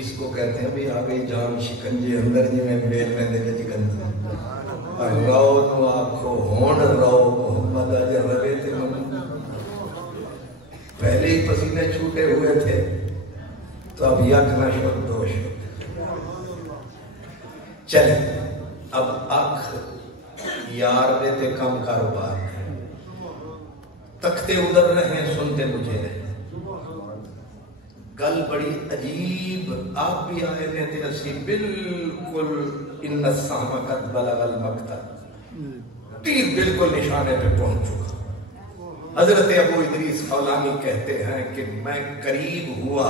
اس کو کہتے ہیں بھی آگے جان شکنجے اندر جی میں بیل میں دے کے چکندہ رو نو آنکھو ہون رو محمد آجر ربے تھے. پہلے ہی پسینے چھوٹے ہوئے تھے تو اب یک نہ شد دو شد. چلے اب آنکھ یار دیتے کم کاروبار تکتے ادھر رہے سنتے مجھے رہے. گل بڑی عجیب. آپ بھی آئے نے تھے اسی بالکل ان السہم قد بلغ المقتل، تیر بالکل نشانے پہ پہنچ چکا. حضرت ابو ادریس خولانی کہتے ہیں کہ میں قریب ہوا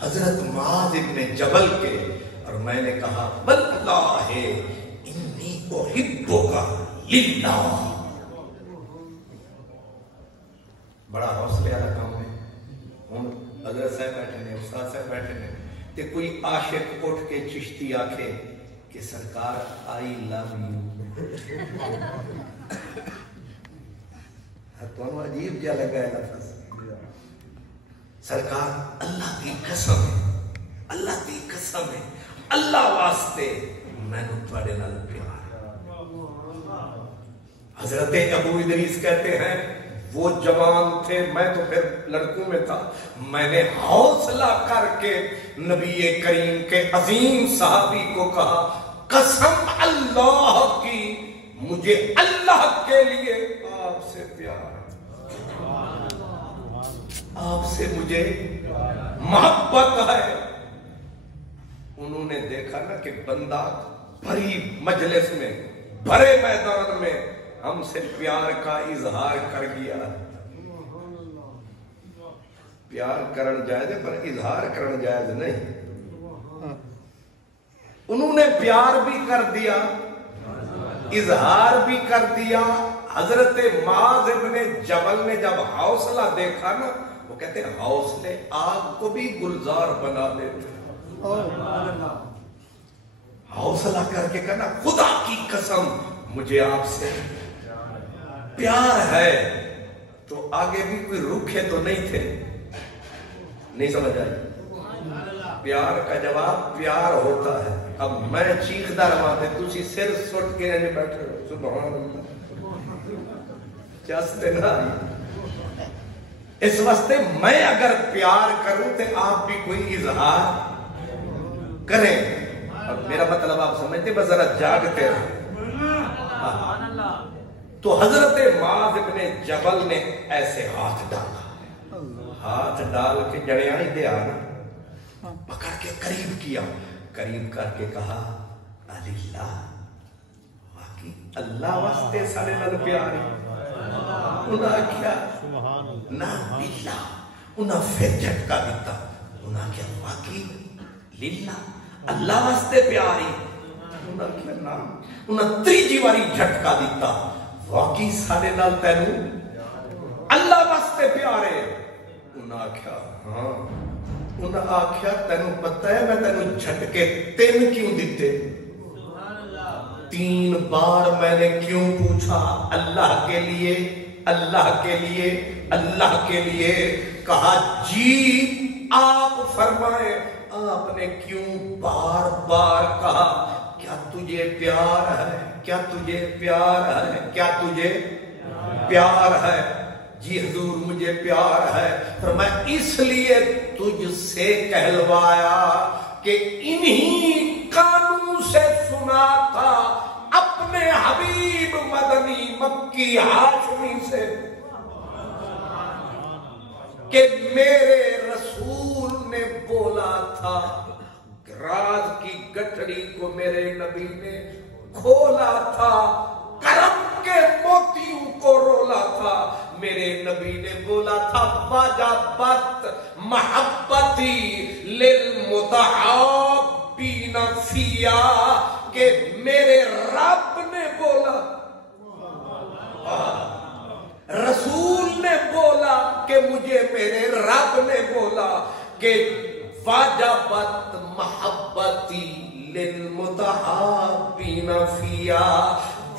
حضرت معاذ ابن جبل کے اور میں نے کہا واللہ انی احبک للہ. بڑا حوصلے والا کام ہے. ہوں حضرت صاحب بیٹھے نے، استاد صاحب بیٹھے نے، کہ کوئی عاشق اٹھ کے چشتی آکھے کہ سرکار آئی لو یو. تو عجیب جا لگا ہے لفظ. سرکار اللہ دی قسم ہے، اللہ دی قسم ہے، اللہ واسطے میں نے تھوڑے نال پیار. حضرت ابو ادریس کہتے ہیں وہ جوان تھے، میں تو پھر لڑکوں میں تھا. میں نے حوصلہ کر کے نبی کریم کے عظیم صحابی کو کہا قسم اللہ کی مجھے اللہ کے لیے آپ سے پیار، آپ سے مجھے محبت ہے. انہوں نے دیکھا نا کہ بندہ بھری مجلس میں، بھرے میدان میں ہم سے پیار کا اظہار کر گیا. پیار کرن جائز ہے پر اظہار کرن جائز نہیں. انہوں نے پیار بھی کر دیا، اظہار بھی کر دیا. حضرت معاذ ابن جبل نے جب حوصلہ دیکھا نا، وہ کہتے ہیں حوصلے آگ کو بھی گلزار بنا دیتے. حوصلہ کر کے کہنا خدا کی قسم مجھے آپ سے پیار ہے. تو آگے بھی کوئی رکھے تو نہیں تھے. نہیں سمجھ آئی؟ پیار کا جواب پیار ہوتا ہے. اب میں چیخدہ رواتے تُسی سر سٹ کے رہنے بیٹھے ہو سبحان اللہ چاستے نہ. اس واسطے میں اگر پیار کروں تو آپ بھی کوئی اظہار کریں. اب میرا مطلب آپ سمجھتے بس ذرا جاگتے رہے. تو حضرت معاذ ابن جبل نے ایسے ہاتھ ڈالا، ہاتھ ڈال کے جڑیاں ہی دے آنا پکڑ کے قریب کیا. قریب کر کے کہا اللہ، واقعی اللہ واسطے سارے نال پیاری. انہاں کیا نا للہ، انہاں پھر جھٹکا دیتا. انہاں کیا واقعی للہ اللہ واسطے پیاری. انہاں کیا نام انہاں تیجی واری جھٹکا دیتا واقعی ساڈے نال تینوں اللہ واسطے پیارے انہاں آکھیا ہاں انہاں آکھیا تینوں پتہ ہے میں تینوں جھٹکے 3 کیوں دیتے 3 بار میں نے کیوں پوچھا اللہ کے لیے اللہ کے لیے اللہ کے لیے کہا جی آپ فرمائیں آپ نے کیوں بار بار کہا کیا تجھے پیار ہے کیا تجھے پیار ہے کیا تجھے پیار ہے جی حضور مجھے پیار ہے فرمایا اس لیے تجھ سے کہلوایا کہ انہی کانوں سے سنا تھا اپنے حبیب مدنی مکی ہاشمی سے کہ میرے رسول نے بولا تھا راز کی گٹھڑی کو میرے نبی نے کھولا تھا کرم کے موتیوں کو رولا تھا میرے نبی نے بولا تھا وجبت محبتی للمتحابین فیا کہ میرے رب نے بولا رسول نے بولا کہ مجھے میرے رب نے بولا کہ وجبت محبتی للمتحابین فیا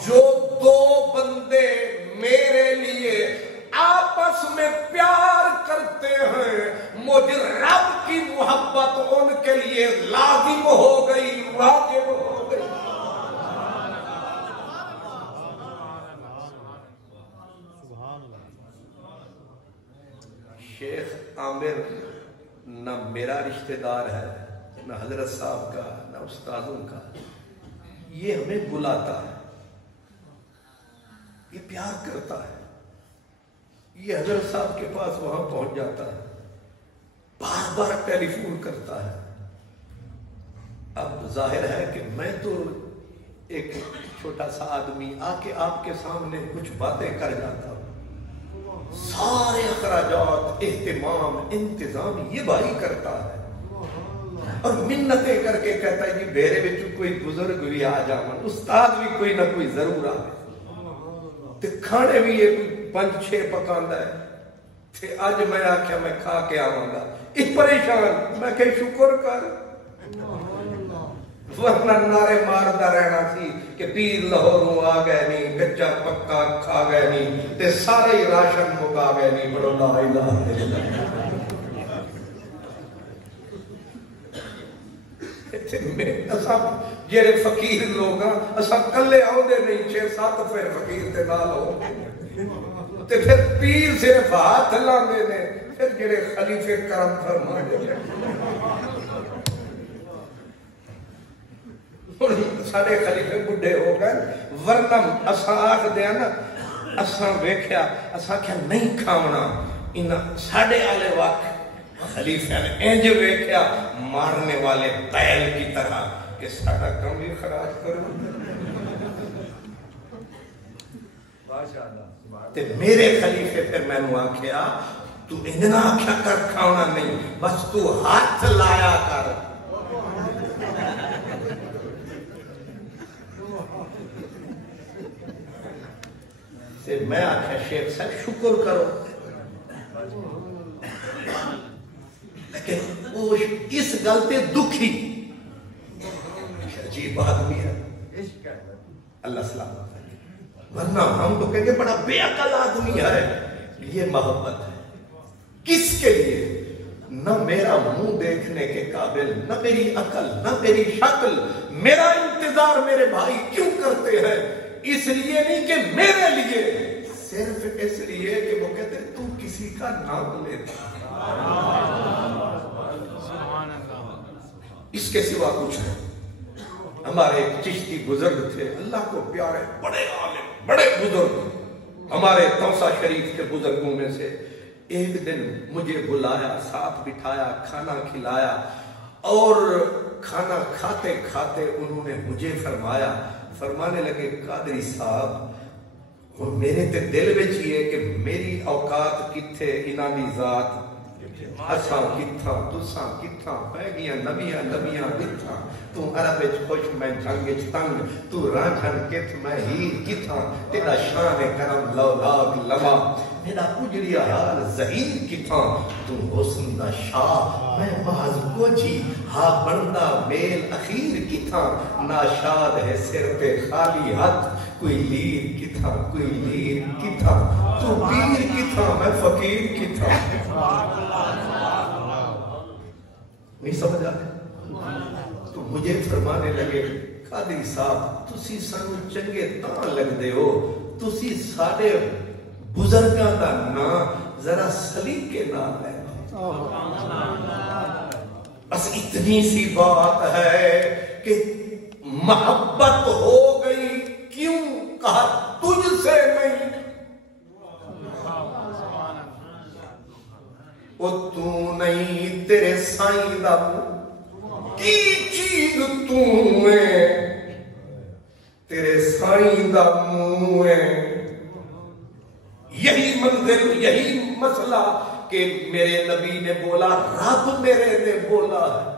جو 2 بندے میرے لیے آپس میں پیار کرتے ہیں مجھے رب کی محبت ان کے لیے لازم ہو گئی واجب ہو گئی شیخ عامر نہ میرا رشتہ دار ہے نہ حضرت صاحب کا نہ استادوں کا یہ ہمیں بلاتا ہے یہ پیار کرتا ہے یہ حضرت صاحب کے پاس وہاں پہنچ جاتا ہے بار بار ٹیلی فون کرتا ہے اب ظاہر ہے کہ میں تو ایک چھوٹا سا آدمی آ کے آپ کے سامنے کچھ باتیں کر جاتا ہوں سارے اخراجات اہتمام انتظام یہ بھائی کرتا ہے اور منتیں کر کے کہتا ہے کہ میرے بچوں کوئی بزرگ بھی آ جاون استاد بھی کوئی نہ کوئی ضرور آئے تے کھانے بھی یہ 5-6 پکاندا ہے تے اج میں آکھیا میں کھا کے آواں گا اس پریشان میں کہ شکر کر ورنہ نعرے ماردا رہنا سی کہ پیر لاہوروں آ گئے نہیں کچا پکا کھا گئے نہیں تے سارے راشن مکا گئے نہیں بڑو لا الہ الا اللہ جیڑے فقیر لوگ اساں کلے آؤندے نہیں 6-7 پھر فقیر تے نال ہو تے پھر پیر صرف ہاتھ لاندے نے پھر جیڑے خلیفے کرم فرماندے نے سارے خلیفے بڈھے ہو گئے ورنہ اساں آکھ دیا نا اساں ویکھیا اساں کیا نہیں کھاونا انہاں ساڈے والے وقت خلیفہ نے انج ویکھیا مارنے والے بیل کی طرح کہ سارا کم بھی خراج کرو تے میرے خلیفے پھر میں نے آکھیا تو انجنا آکھیا کر کھاونا نہیں بس تو ہاتھ لایا کر تے میں آکھیا شیخ صاحب شکر کرو لیکن وہ اس گلتے دکھی عجیب آدمی ہے اللہ سلامت ہے ورنہ ہم تو کہیں گے بڑا بے عقل آدمی ہے یہ محبت ہے کس کے لیے نہ میرا منہ دیکھنے کے قابل نہ میری عقل نہ میری شکل میرا انتظار میرے بھائی کیوں کرتے ہیں اس لیے نہیں کہ میرے لیے صرف اس لیے کہ وہ کہتے ہیں تو کسی کا نام لیتا اس کے سوا کچھ ہے ہمارے ایک چشتی بزرگ تھے اللہ کو پیارے بڑے عالم بڑے بزرگ ہمارے توسا شریف کے بزرگوں میں سے ایک دن مجھے بلایا ساتھ بٹھایا کھانا کھلایا اور کھانا کھاتے کھاتے انہوں نے مجھے فرمانے لگے قادری صاحب میرے تے دل میں چاہیے کہ میری اوقات کتھے انہاں دی ذات اساں کتھاں تساں کتھاں پہ گیاں نبیاں نبیاں کتھاں تو عرب وچ خوش میں جنگ وچ تنگ تو رانجھن کت میں ہیر کتھاں تیرا شان کرم لولاک لما میرا اجڑی حال ظہیر کتھاں تو حسن دا شاہ میں باز کوجی ہا بندہ میل اخیر کتھاں ناشاد ہے سر پہ خالی ہاتھ کوئی لیر کتھاں کوئی لیر کتھاں تو پیر کتھاں میں فقیر کتھاں نہیں سمجھ آئے تو مجھے فرمانے لگے قادری صاحب تسی سانو چنگے تاں لگ دے ہو تسی ساڑے بزرگاں دا نام ذرا سلیقے نام ہے بس اتنی سی بات ہے کہ محبت ہو گئی کیوں کہا تجھ سے نہیں وہ تو نہیں تیرے سائیں دا کی چیز تو ہے تیرے سائیں دا منہ ہے یہی منزل یہی مسئلہ کہ میرے نبی نے بولا رب میرے نے بولا ہے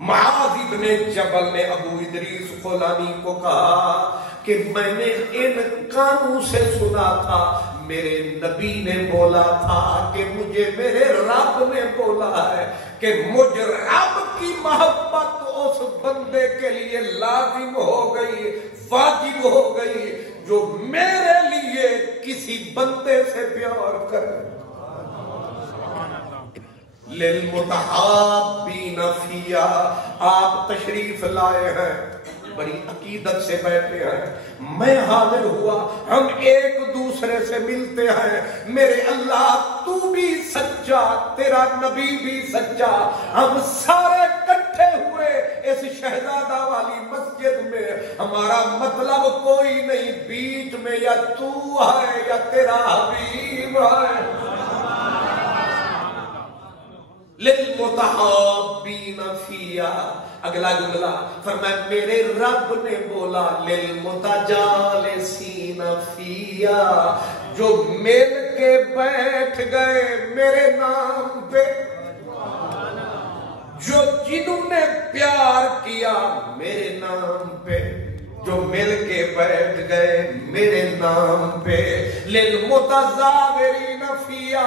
معاذ ابن جبل نے ابو ادریس خولانی کو کہا کہ میں نے ان کانوں سے سنا تھا میرے نبی نے بولا تھا کہ مجھے میرے رب نے بولا ہے کہ مجھ رب کی محبت اس بندے کے لیے لازم ہو گئی واجب ہو گئی جو میرے لیے کسی بندے سے پیار کرے للمتحابین فیا آپ تشریف لائے ہیں بڑی عقیدت سے بیٹھے ہیں میں حاضر ہوا ہم ایک دوسرے سے ملتے ہیں میرے اللہ تو بھی سچا تیرا نبی بھی سچا ہم سارے کٹھے ہوئے اس شہزادہ والی مسجد میں ہمارا مطلب کوئی نہیں بیچ میں یا تو ہے یا تیرا حبیب ہے للمتحابین فیا اگلا جملہ فرمایا میرے رب نے بولا للمتجالسین فیا جو مل کے بیٹھ گئے میرے نام پہ جو جنہوں نے پیار کیا میرے نام پہ جو مل کے بیٹھ گئے میرے نام پہ للمتزاورین فیا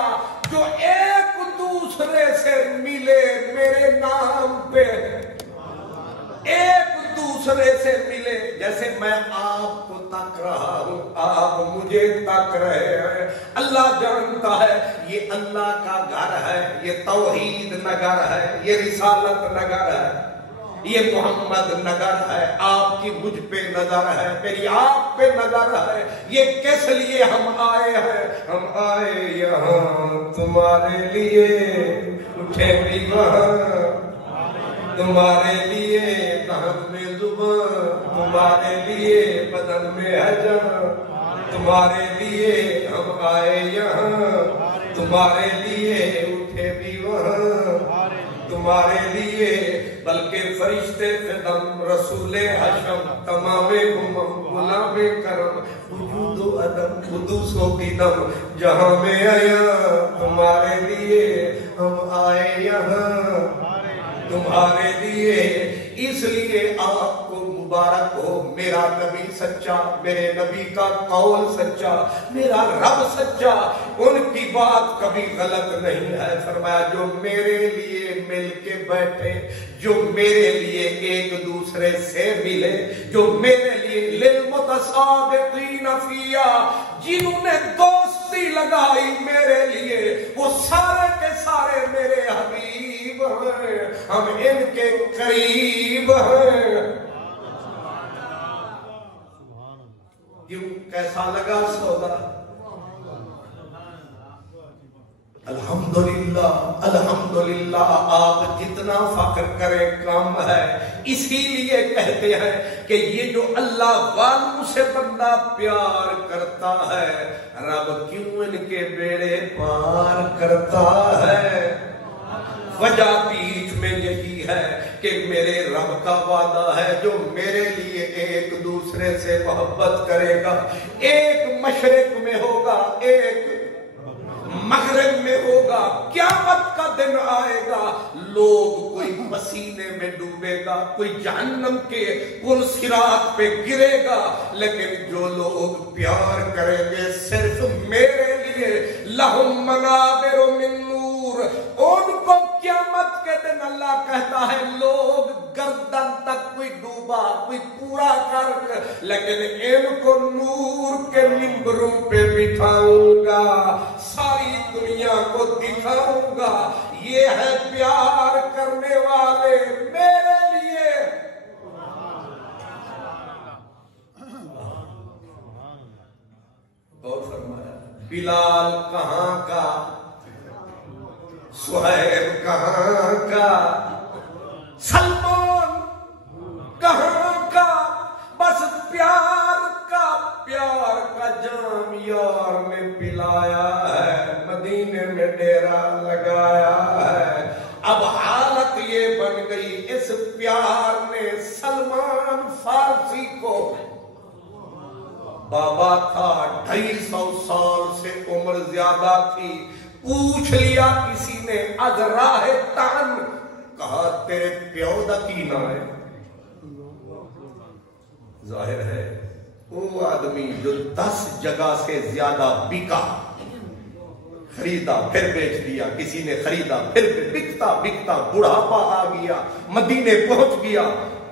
جو ایک دوسرے سے ملے میرے نام پہ ایک دوسرے سے ملے جیسے میں آپ کو تک رہا ہوں آپ مجھے تک رہے ہیں اللہ جانتا ہے یہ اللہ کا گھر ہے یہ توحید نگر ہے یہ رسالت نگر ہے یہ محمد نگر ہے آپ کی مجھ پہ نظر ہے میری آپ پہ نظر ہے یہ کس لیے ہم آئے ہیں ہم آئے یہاں تمہارے لیے اٹھے بھی وہاں تمہارے لیے دہن میں زبان تمہارے لیے بدن میں ہے جان تمہارے لیے ہم آئے یہاں تمہارے لیے اٹھے بھی وہاں تمہارے لیے بلکہ فرشتے خدم رسول حشم تمام غلام کرم وجود و عدم قدوس و قدم جہاں میں آیا تمہارے لیے ہم آئے یہاں تمہارے لیے اس لیے آپ کو مبارک ہو میرا نبی سچا میرے نبی کا قول سچا میرا رب سچا ان کی بات کبھی غلط نہیں ہے فرمایا جو میرے لیے مل کے بیٹھے جو میرے لیے ایک دوسرے سے ملے جو میرے لیے للمتصادقین فیا جنہوں نے دوستی لگائی میرے لیے وہ سارے کے سارے میرے حبیب ہیں ہم ان کے قریب ہیں کیوں کیسا لگا سودا الحمدللہ الحمدللہ آپ جتنا فخر کریں کم ہے اسی لیے کہتے ہیں کہ یہ جو اللہ والوں سے بندہ پیار کرتا ہے رب کیوں ان کے بیڑے پار کرتا ہے وجہ بیچ میں یہی ہے کہ میرے رب کا وعدہ ہے جو میرے لیے ایک دوسرے سے محبت کرے گا ایک مشرق میں ہوگا ایک مغرب میں ہوگا، قیامت کا دن آئے گا، لوگ کوئی پسینے میں ڈوبے گا، کوئی جہنم کے پل صراط پہ گرے گا، لیکن جو لوگ پیار کریں گے صرف میرے لیے، لہم منابر من نور، ان کو قیامت کے دن اللہ کہتا ہے لوگ گردن تک کوئی ڈوبا کوئی پورا کر، لیکن ان کو نور کے ممبروں پہ بٹھاؤں گا، ساری دنیا کو دکھاؤں گا، یہ ہے پیار کرنے والے میرے لیے۔ اور فرمایا بلال کہاں کا، سہیب کہاں کا، سلمان کہاں کا، بس پیار کا جام یار نے پلایا ہے، مدینے میں ڈیرا لگایا ہے۔ اب حالت یہ بن گئی اس پیار نے سلمان فارسی کو، بابا تھا 250 سال سے عمر زیادہ تھی، پوچھ لیا کسی نے از راہ تن، کہا تیرے پیو دا کی نام ہے؟ ظاہر ہے وہ آدمی جو 10 جگہ سے زیادہ بکا، خریدا پھر بیچ دیا، کسی نے خریدا پھر بکتا بکتا بڑھاپا آ گیا، مدینے پہنچ گیا،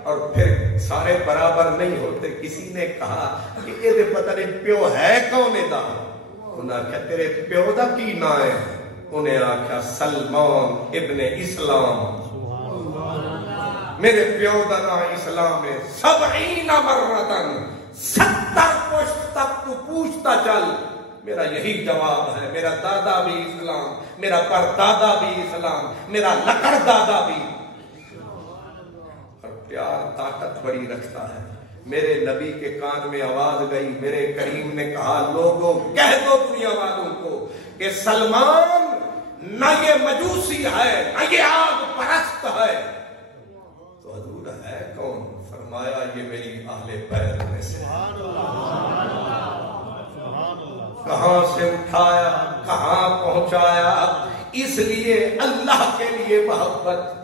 اور پھر سارے برابر نہیں ہوتے، کسی نے کہا کہ یہ پتہ نہیں پیو ہے کون دا، انہیں آخیا تیرے پیو دا کی نا ہے؟ انہیں آخیا سلمان ابن اسلام، میرے پیو دا نا اسلام ہے، 70 مرتن، 70 پشت تک تو پوچھتا چل، میرا یہی جواب ہے، میرا دادا بھی اسلام، میرا پردادا بھی اسلام، میرا لکڑ دادا بھی۔ اور پیار طاقت بڑی رکھتا ہے۔ میرے نبی کے کان میں آواز گئی، میرے کریم نے کہا لوگوں کہہ دو دنیا والوں کو کہ سلمان نہ یہ مجوسی ہے نہ یہ آگ پرست ہے، تو حضور ہے کون؟ فرمایا یہ میری اہل بیت میں سے، کہاں سے اٹھایا کہاں پہنچایا، اس لیے اللہ کے لیے محبت۔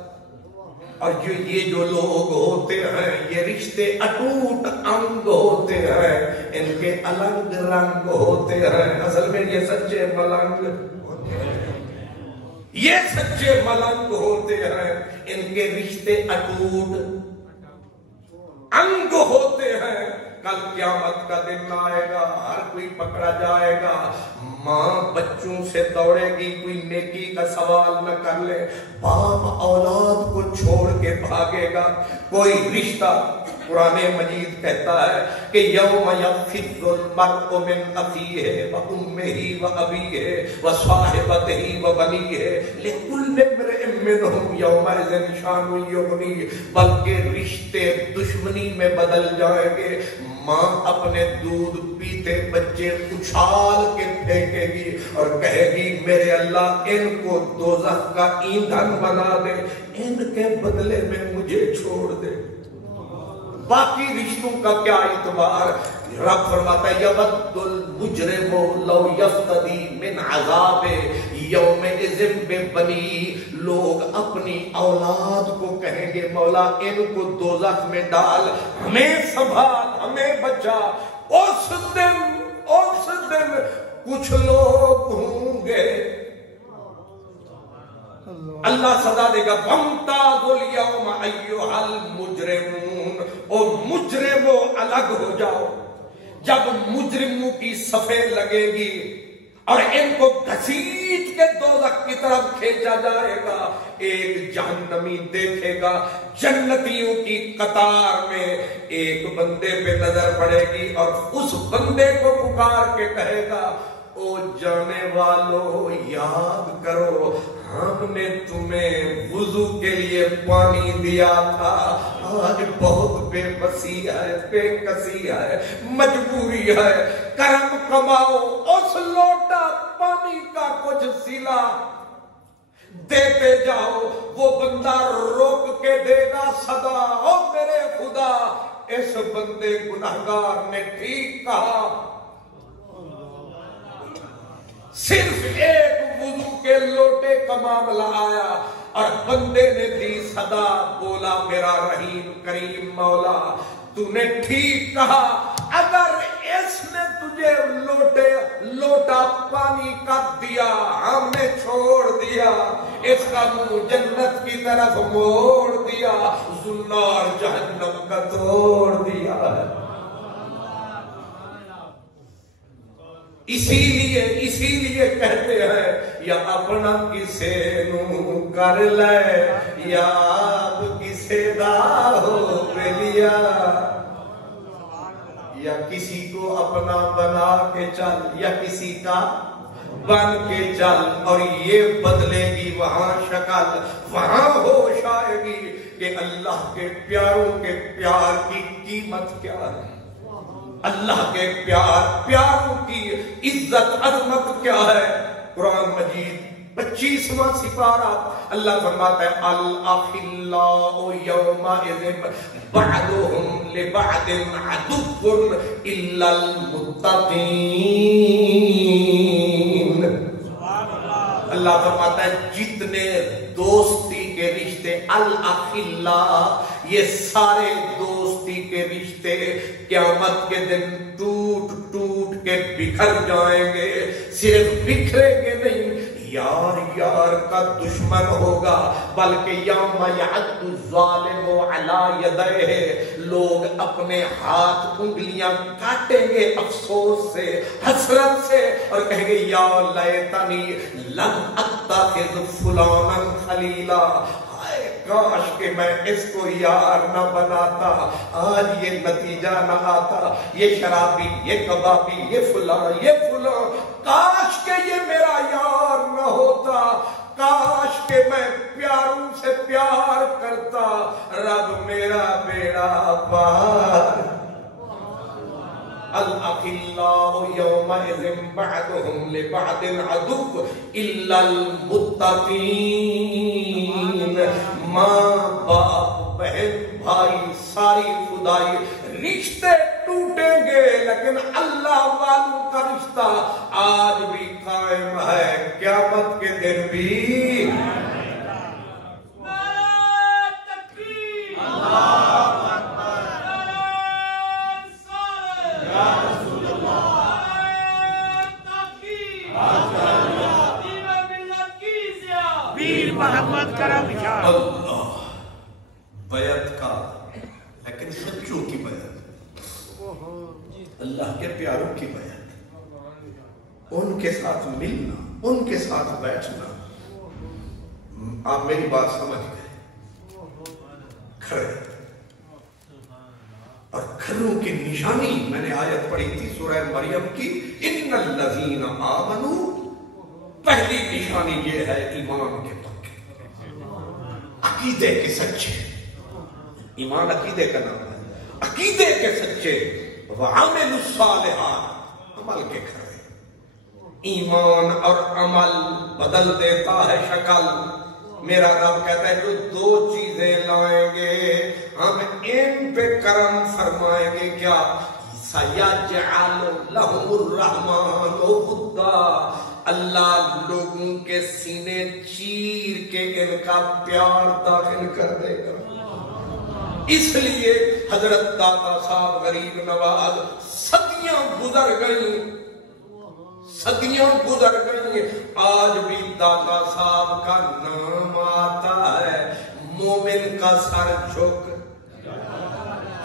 اور یہ جو لوگ ہوتے ہیں یہ رشتے اٹوٹ انگ ہوتے ہیں، ان کے الگ رنگ ہوتے ہیں، اصل میں یہ سچے ملنگ، یہ سچے ملنگ ہوتے ہیں، ان کے رشتے اٹوٹ انگ ہوتے ہیں۔ کل قیامت کا دن آئے گا، ہر کوئی پکڑا جائے گا، ماں بچوں سے دوڑے گی، کوئی نیکی کا سوال نہ کر لے، باپ اولاد کو چھوڑ کے بھاگے گا، کوئی رشتہ۔ قرآن مجید کہتا ہے کہ یوم یفر المرء من اخیہ وامہ وابیہ وصاحبتہ وبنیہ لکل امرئ منہم یومئذ شأن یغنیہ، بلکہ رشتے دشمنی میں بدل جائیں گے۔ ماں اپنے دودھ پیتے بچے اچھال کے پھینکے گی اور کہے گی میرے اللہ ان کو دوزخ کا ایندھن بنا دے، ان کے بدلے میں مجھے چھوڑ دے۔ باقی رشتوں کا کیا اعتبار؟ رب فرماتا ہے یود المجرم لو یفتدی من عذاب یومئذ ببنی، لوگ اپنی اولاد کو کہیں گے مولا ان کو دوزخ میں ڈال، ہمیں سنبھال، ہمیں بچا۔ اس دن کچھ لوگ ہوں گے اللہ سزا دے گا وَامْتَازُوا الْيَوْمَ أَيُّهَا الْمُجْرِمُونَ، او مجرموں الگ ہو جاؤ۔ جب مجرموں کی صفیں لگے گی اور ان کو گھسیٹ کے دوزخ کی طرف کھینچا جائے گا، ایک جہنمی دیکھے گا جنتیوں کی قطار میں ایک بندے پہ نظر پڑے گی اور اس بندے کو پکار کے کہے گا او جانے والو یاد کرو ہم نے تمہیں وضو کے لیے پانی دیا تھا، آج بہت بے بسی ہے، بے کسی ہے، مجبوری ہے، کرم کماؤ، اس لوٹا پانی کا کچھ سلا دیتے جاؤ۔ وہ بندہ روک کے دے گا صدا، او میرے خدا اس بندے گناہگار نے ٹھیک کہا، صرف ایک وضو کے لوٹے کا معاملہ آیا اور بندے نے دی صدا، بولا میرا رحیم کریم مولا تو نے ٹھیک کہا، اگر اس نے تجھے لوٹا پانی کا دیا، ہم نے چھوڑ دیا، اس کا منہ جنت کی طرف موڑ دیا، زنار جہنم کا توڑ دیا۔ اسی لیے کہتے ہیں یا اپنا کسے نو کر لے یا آپ کسے دا ہو لیا، یا کسی کو اپنا بنا کے چل یا کسی کا بن کے چل، اور یہ بدلے گی وہاں شکل، وہاں ہوش آئے گی کہ اللہ کے پیاروں کے پیار کی قیمت کیا ہے، اللہ کے پیاروں کی عزت عظمت کیا ہے۔ قرآن مجید 25واں سپارہ اللہ فرماتا ہے الاخلاء یومئذ بعضهم لبعض عدو الا المتقین۔ اللہ فرماتا ہے جتنے دوستی کے رشتے الاخلاء، یہ سارے دوستی کے رشتے قیامت کے دن ٹوٹ ٹوٹ کے بکھر جائیں گے، صرف بکھریں گے نہیں، یار یار کا دشمن ہوگا، بلکہ یوم یعض الظالم علی یدیہ، لوگ اپنے ہاتھ انگلیاں کاٹیں گے افسوس سے، حسرت سے، اور کہیں گے یا لیتنی لم اتخذ فلانا خلیلا، کاش کہ میں اس کو یار نہ بناتا، آج یہ نتیجہ نہ آتا، یہ شرابی، یہ کبابی، یہ فلاں، کاش کہ یہ میرا یار نہ ہوتا، کاش کہ میں پیاروں سے پیار کرتا، رب میرا بیڑا پار۔ الاخلاء یومئذ بعضهم لبعض عدو الا المتقین۔ ماں باپ بہن بھائی ساری خدائی رشتے ٹوٹیں گے، لیکن اللہ والوں کا رشتہ آج بھی قائم ہے، قیامت کے دن بھی۔ محمد کرم اللہ بیعت کا، لیکن سچوں کی بیعت، اللہ کے پیاروں کی بیعت، ان کے ساتھ ملنا، ان کے ساتھ بیٹھنا۔ آپ میری بات سمجھ گئے، کھڑے اور کھڑوں کی نشانی، میں نے آیت پڑھی تھی سورہ مریم کی، ان الذین آمنوا، پہلی نشانی یہ ہے ایمان کے پکے، عقیدے کے سچے، ایمان عقیدے کا نام ہے، عقیدے کے سچے، وعملوا الصالحات، عمل کے کھڑے۔ ایمان اور عمل بدل دیتا ہے شکل۔ میرا رب کہتا ہے جو دو چیزیں لائیں گے ہم ان پہ کرم فرمائیں گے، کیا؟ سَيَجْعَلُ لَهُمُ الرَّحْمَنُ وُدًّا، اللہ لوگوں کے سینے چیر کے ان کا پیار داخل کر دے گا۔ اس لیے حضرت داتا صاحب غریب نواز صدیاں گزر گئیں، آج بھی داتا صاحب کا نام آتا ہے، مومن کا سر جھک،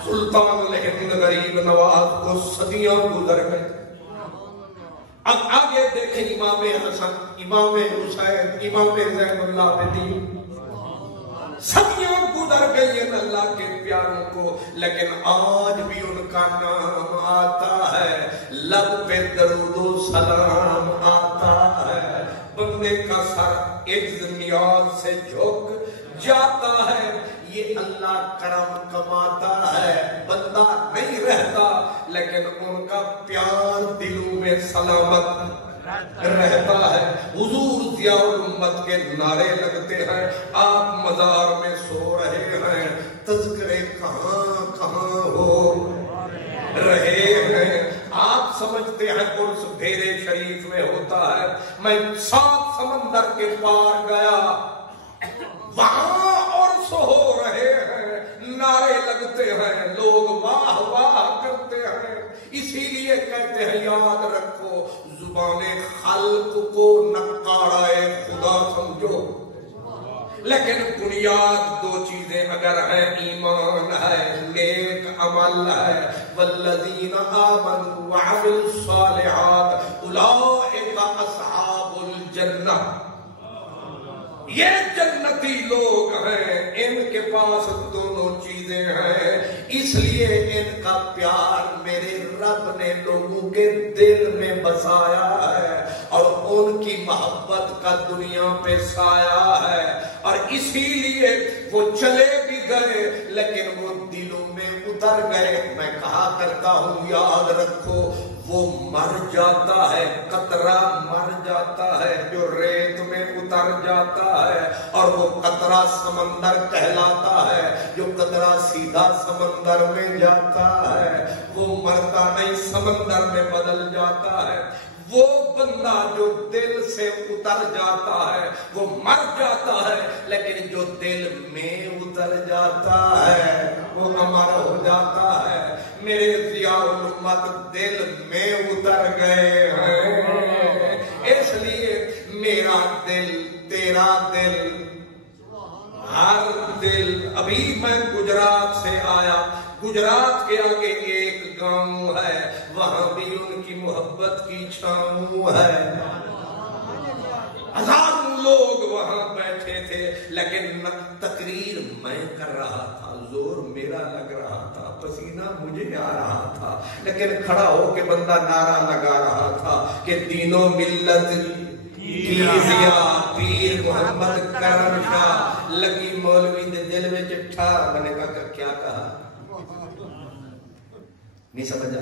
سلطان الہند غریب نواز کو صدیاں گزر گئے۔ اب آگے دیکھیں امام حسن، امام حسین، امام زین العابدین، صدیاں گزر گئی ہیں اللہ کے پیاروں کو، لیکن آج بھی ان کا نام آتا ہے، لب پہ درود و سلام آتا ہے، بندے کا سر عجز نیاز سے جھک جاتا ہے۔ یہ اللہ کرم کماتا ہے، بندہ نہیں رہتا، لیکن ان کا پیار دلوں میں سلامت رہتا ہے۔ حضور ضیاء الامت کے نعرے لگتے ہیں، آپ مزار میں سو رہے ہیں، تذکرے کہاں کہاں ہو رہے ہیں۔ آپ سمجھتے ہیں قرص ڈھیرے شریف میں ہوتا ہے، میں صاف سمجھ سمندر کے پار گیا، وہاں عرس ہو رہے ہیں، نعرے لگتے ہیں، لوگ واہ واہ کرتے ہیں۔ اسی لیے کہتے ہیں یاد رکھو زبان خلق کو نقارہ خدا سمجھو، لیکن بنیاد دو چیزیں اگر ہیں، ایمان ہے، نیک عمل ہے، والذین آمنوا وعملوا الصالحات اولئک اصحاب الجنہ، یہ جنتی لوگ ہیں، ان کے پاس دونوں چیزیں ہیں، اس لیے ان کا پیار میرے رب نے لوگوں کے دل میں بسایا ہے اور ان کی محبت کا دنیا پہ سایہ ہے، اور اسی لیے وہ چلے بھی گئے لیکن وہ دلوں میں اتر گئے۔ میں کہا کرتا ہوں یاد رکھو وہ مر جاتا ہے، قطرہ مر جاتا ہے جو ریت میں اتر جاتا ہے، اور وہ قطرہ سمندر کہلاتا ہے، جو قطرہ سیدھا سمندر میں جاتا ہے وہ مرتا نہیں، سمندر میں بدل جاتا ہے۔ وہ بندہ جو دل سے اتر جاتا ہے وہ مر جاتا ہے، لیکن جو دل میں اتر جاتا ہے وہ امر ہو جاتا ہے۔ میرے ضیاء الامت دل میں اتر گئے ہیں، اس لیے میرا دل، تیرا دل، ہر دل۔ ابھی میں گجرات سے آیا، گجرات کے آگے ایک گاؤں ہے، وہاں بھی ان کی محبت کی چھاؤں ہے، ہزاروں لوگ وہاں بیٹھے تھے، لیکن تقریر میں کر رہا تھا، زور میرا لگ رہا تھا، پسینہ مجھے آ رہا تھا، لیکن کھڑا ہو کے بندہ نعرہ لگا رہا تھا کہ دین و ملت کی ضیاء پیر محمد کرم شاہ لگی مولوی دے دل میں چٹھا۔ میں نے کہا کیا کہا؟ نہیں سمجھا؟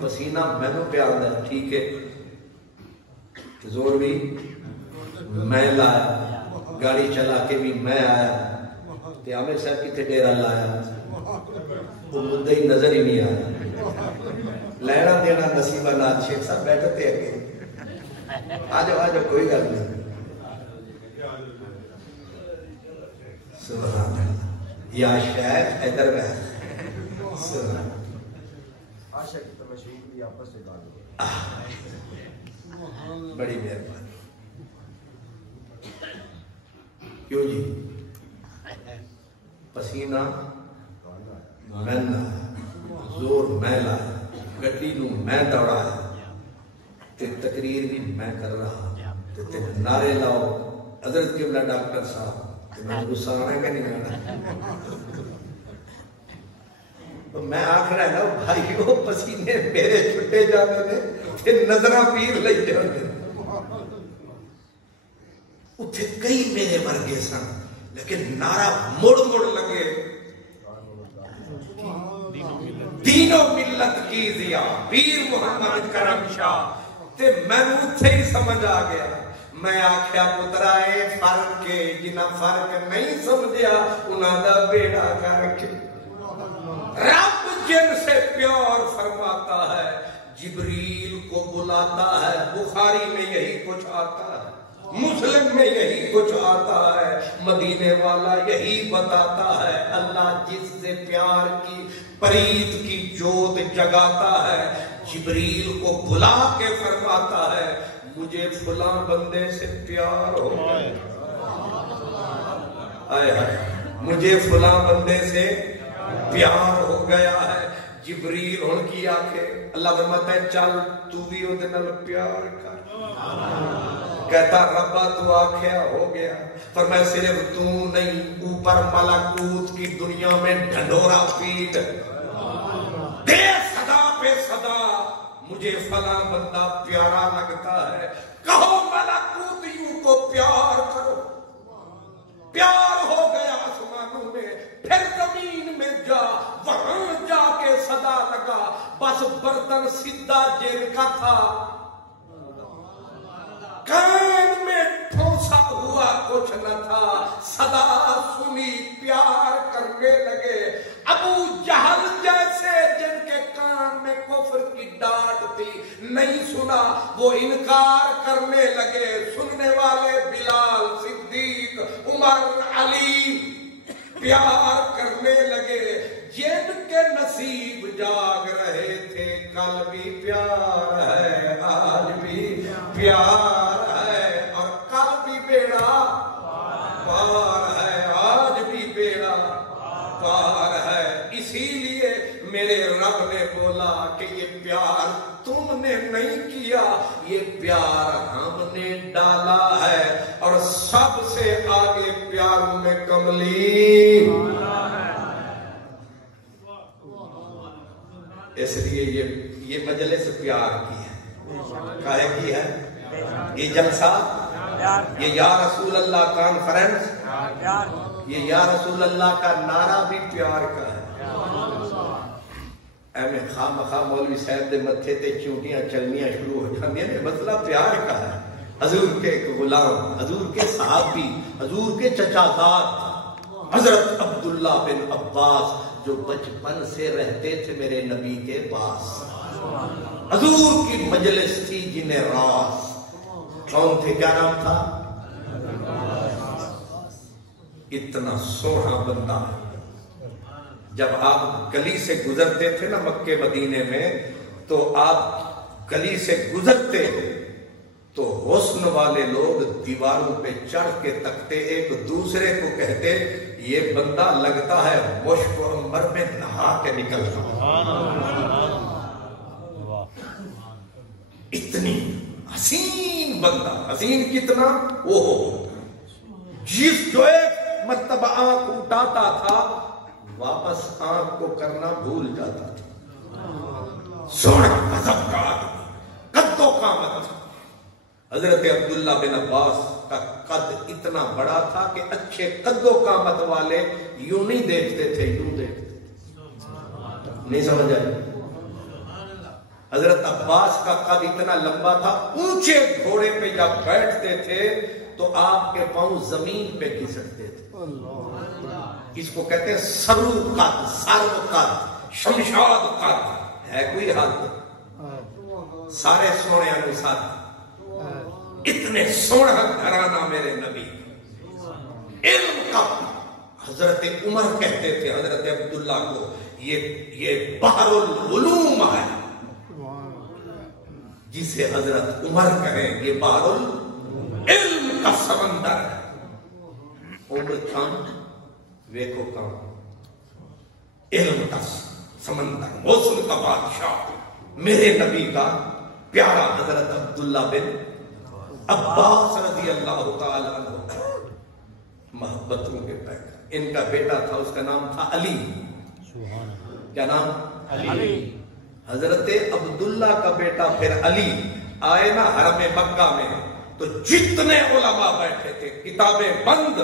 پسینہ میں نے پیار دیا، ٹھیک ہے، زور بھی میں لایا، گاڑی چلا کے بھی میں آیا، تے عامر صاحب کی تے ڈیرا لایا، وہ مدعا ہی نظر ہی نہیں آیا، لینا دینا نصیبہ نات شیخ صاحب بیٹھتے ہیں، آجو آجو کوئی گل نہیں۔ سبحان اللہ، یا شاید ادھر میں سبحان بڑی مہربانی، کیوں جی؟ پسینہ میں لایا، زور میں لایا، گڈی نو میں دوڑایا، تے تقریر بھی میں کر رہا، تے نعرے لاؤ حضرت قبلہ ڈاکٹر صاحب، میں غصہ آنا کہ نہیں آنا؟ میں آخر ہے نا بھائیو پسینے میرے چھٹے جانے نے تے نظرہ پیر لئی جانے، اتھے کئی میرے ورگے سن، لیکن نعرہ مڑ مڑ لگے دین و ملت کی ضیاء پیر محمد کرم شاہ، تے میں اتھے ہی سمجھ آ گیا۔ میں آکھیا پترا اے فرق کے جنہ فرق نہیں سمجھیا انہاں دا بیڑا کر کے۔ رب جن سے پیار فرماتا ہے، جبریل کو بلاتا ہے، بخاری میں یہی کچھ آتا ہے، مسلم میں یہی کچھ آتا ہے، مدینے والا یہی بتاتا ہے، اللہ جس سے پیار کی پریت کی جوت جگاتا ہے، جبریل کو بلا کے فرماتا ہے مجھے فلاں بندے سے پیار ہو گیا، مجھے فلاں بندے سے پیار ہو گیا ہے۔ جبریل ان کی آنکھیں، اللہ فرماتا ہے چل تو بھی ادھے نال پیار کر، کہتا ربا تو آنکھیں ہو گیا، فرمایا صرف تو نہیں، اوپر ملکوت کی دنیا میں ڈھنڈورا پیٹ دے صدا پہ صدا مجھے فلاں بندہ پیارا لگتا ہے، کہو ملکوتیوں کو پیار کرو، پیار ہو گیا آسمانوں میں، پھر زمین میں جا، وہاں جا کے صدا لگا، بس برتن سیدھا جن کا تھا، کان میں ٹھوسا ہوا کچھ نہ تھا، صدا سنی پیار کرنے لگے۔ ابو جہل جیسے جن کے کان میں کفر کی ڈانٹ تھی نہیں سنا، وہ انکار کرنے لگے، سننے کرنے والے بلال، صدیق، عمر، علی پیار کرنے لگے. جن کے نصیب جاگ رہے تھے کل بھی پیار ہے، آج بھی پیار ہے، اور کل بھی بیڑا پار ہے، آج بھی بیڑا پار ہے. اسی لیے میرے رب نے بولا کہ یہ پیار تم نے نہیں کیا، یہ پیار ہم نے ڈالا ہے. اور سب سے آگے پیاروں میں کملی، اس لیے یہ مجلس پیار کی ہے. کاہے کی ہے یہ جلسہ؟ یہ یا رسول اللہ کانفرنس، یہ یا رسول اللہ کا نعرہ بھی پیار کا ہے. ایویں خواہ مخواہ مولوی صاحب دے متھے تے چونٹیاں چلنیاں شروع ہو جاندیاں نے، مسئلہ پیار کا ہے. حضور کے ایک غلام، حضور کے صحابی، حضور کے چچا زاد حضرت عبداللہ بن عباس، جو بچپن سے رہتے تھے میرے نبی کے پاس. حضور کی مجلس تھی جنہیں راز. کون تھے؟ کیا نام تھا؟ اتنا سونا بندہ. جب آپ گلی سے گزرتے تھے نا مکے مدینے میں، تو آپ گلی سے گزرتے تو حسن والے لوگ دیواروں پہ چڑھ کے تکتے، ایک دوسرے کو کہتے یہ بندہ لگتا ہے مشک و عنبر میں نہا کے نکلتا. اتنی حسین بندہ، حسین کتنا وہ جس جو ایک مرتبہ آنکھ اٹھاتا تھا واپس آنکھ کو کرنا بھول جاتا تھا. سونا مذہب کا آدمی، قد و قامت. حضرت عبداللہ بن عباس کا قد اتنا بڑا تھا کہ اچھے قد و قامت والے یوں نہیں دیکھتے تھے، یوں دیکھتے تھے. نہیں سمجھ آئی؟ حضرت عباس کا قد اتنا لمبا تھا، اونچے گھوڑے پہ جب بیٹھتے تھے تو آپ کے پاؤں زمین پہ گھسٹتے تھے. اس کو کہتے ہیں سرو قد، سرو قد، شمشاد قد. ہے کوئی حد؟ سارے سونے انوسار اتنے سونا گھرانہ میرے نبی. علم کا حضرت عمر کہتے تھے حضرت عبداللہ کو، یہ بحر العلوم ہے. جسے حضرت عمر کہیں یہ بحر العلم کا سمندر ہے. عمر کم ویکو کم، علم کا سمندر، حسن کا بادشاہ میرے نبی کا پیارا حضرت عبداللہ بن عباس رضی اللہ تعالیٰ عنہ. محبتوں کے پیکر. ان کا بیٹا تھا، اس کا نام تھا علی. کیا نام؟ علی. حضرت عبداللہ کا بیٹا پھر علی. آئے نا حرم مکہ میں تو جتنے علماء بیٹھے تھے کتابیں بند،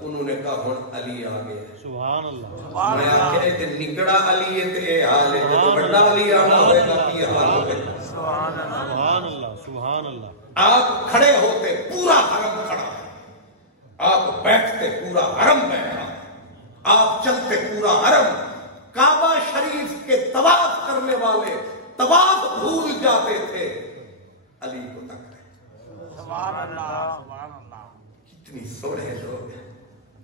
انہوں نے کہا ہن علی آگے. سبحان اللہ. میں آکھے تے نکڑا علی ہے تے حال ہے، تو بڑا علی آنا ہوئے گا کی حال ہوئے. سبحان اللہ. سبحان اللہ. آپ کھڑے ہوتے پورا حرم کھڑا ہے، آپ بیٹھتے پورا حرم بیٹھا، آپ چلتے پورا حرم. کعبہ شریف کے طواف کرنے والے طواف بھول جاتے تھے، علی کو تک رہے. سبحان اللہ. سبحان اللہ. کتنی سونے لوگ ہیں،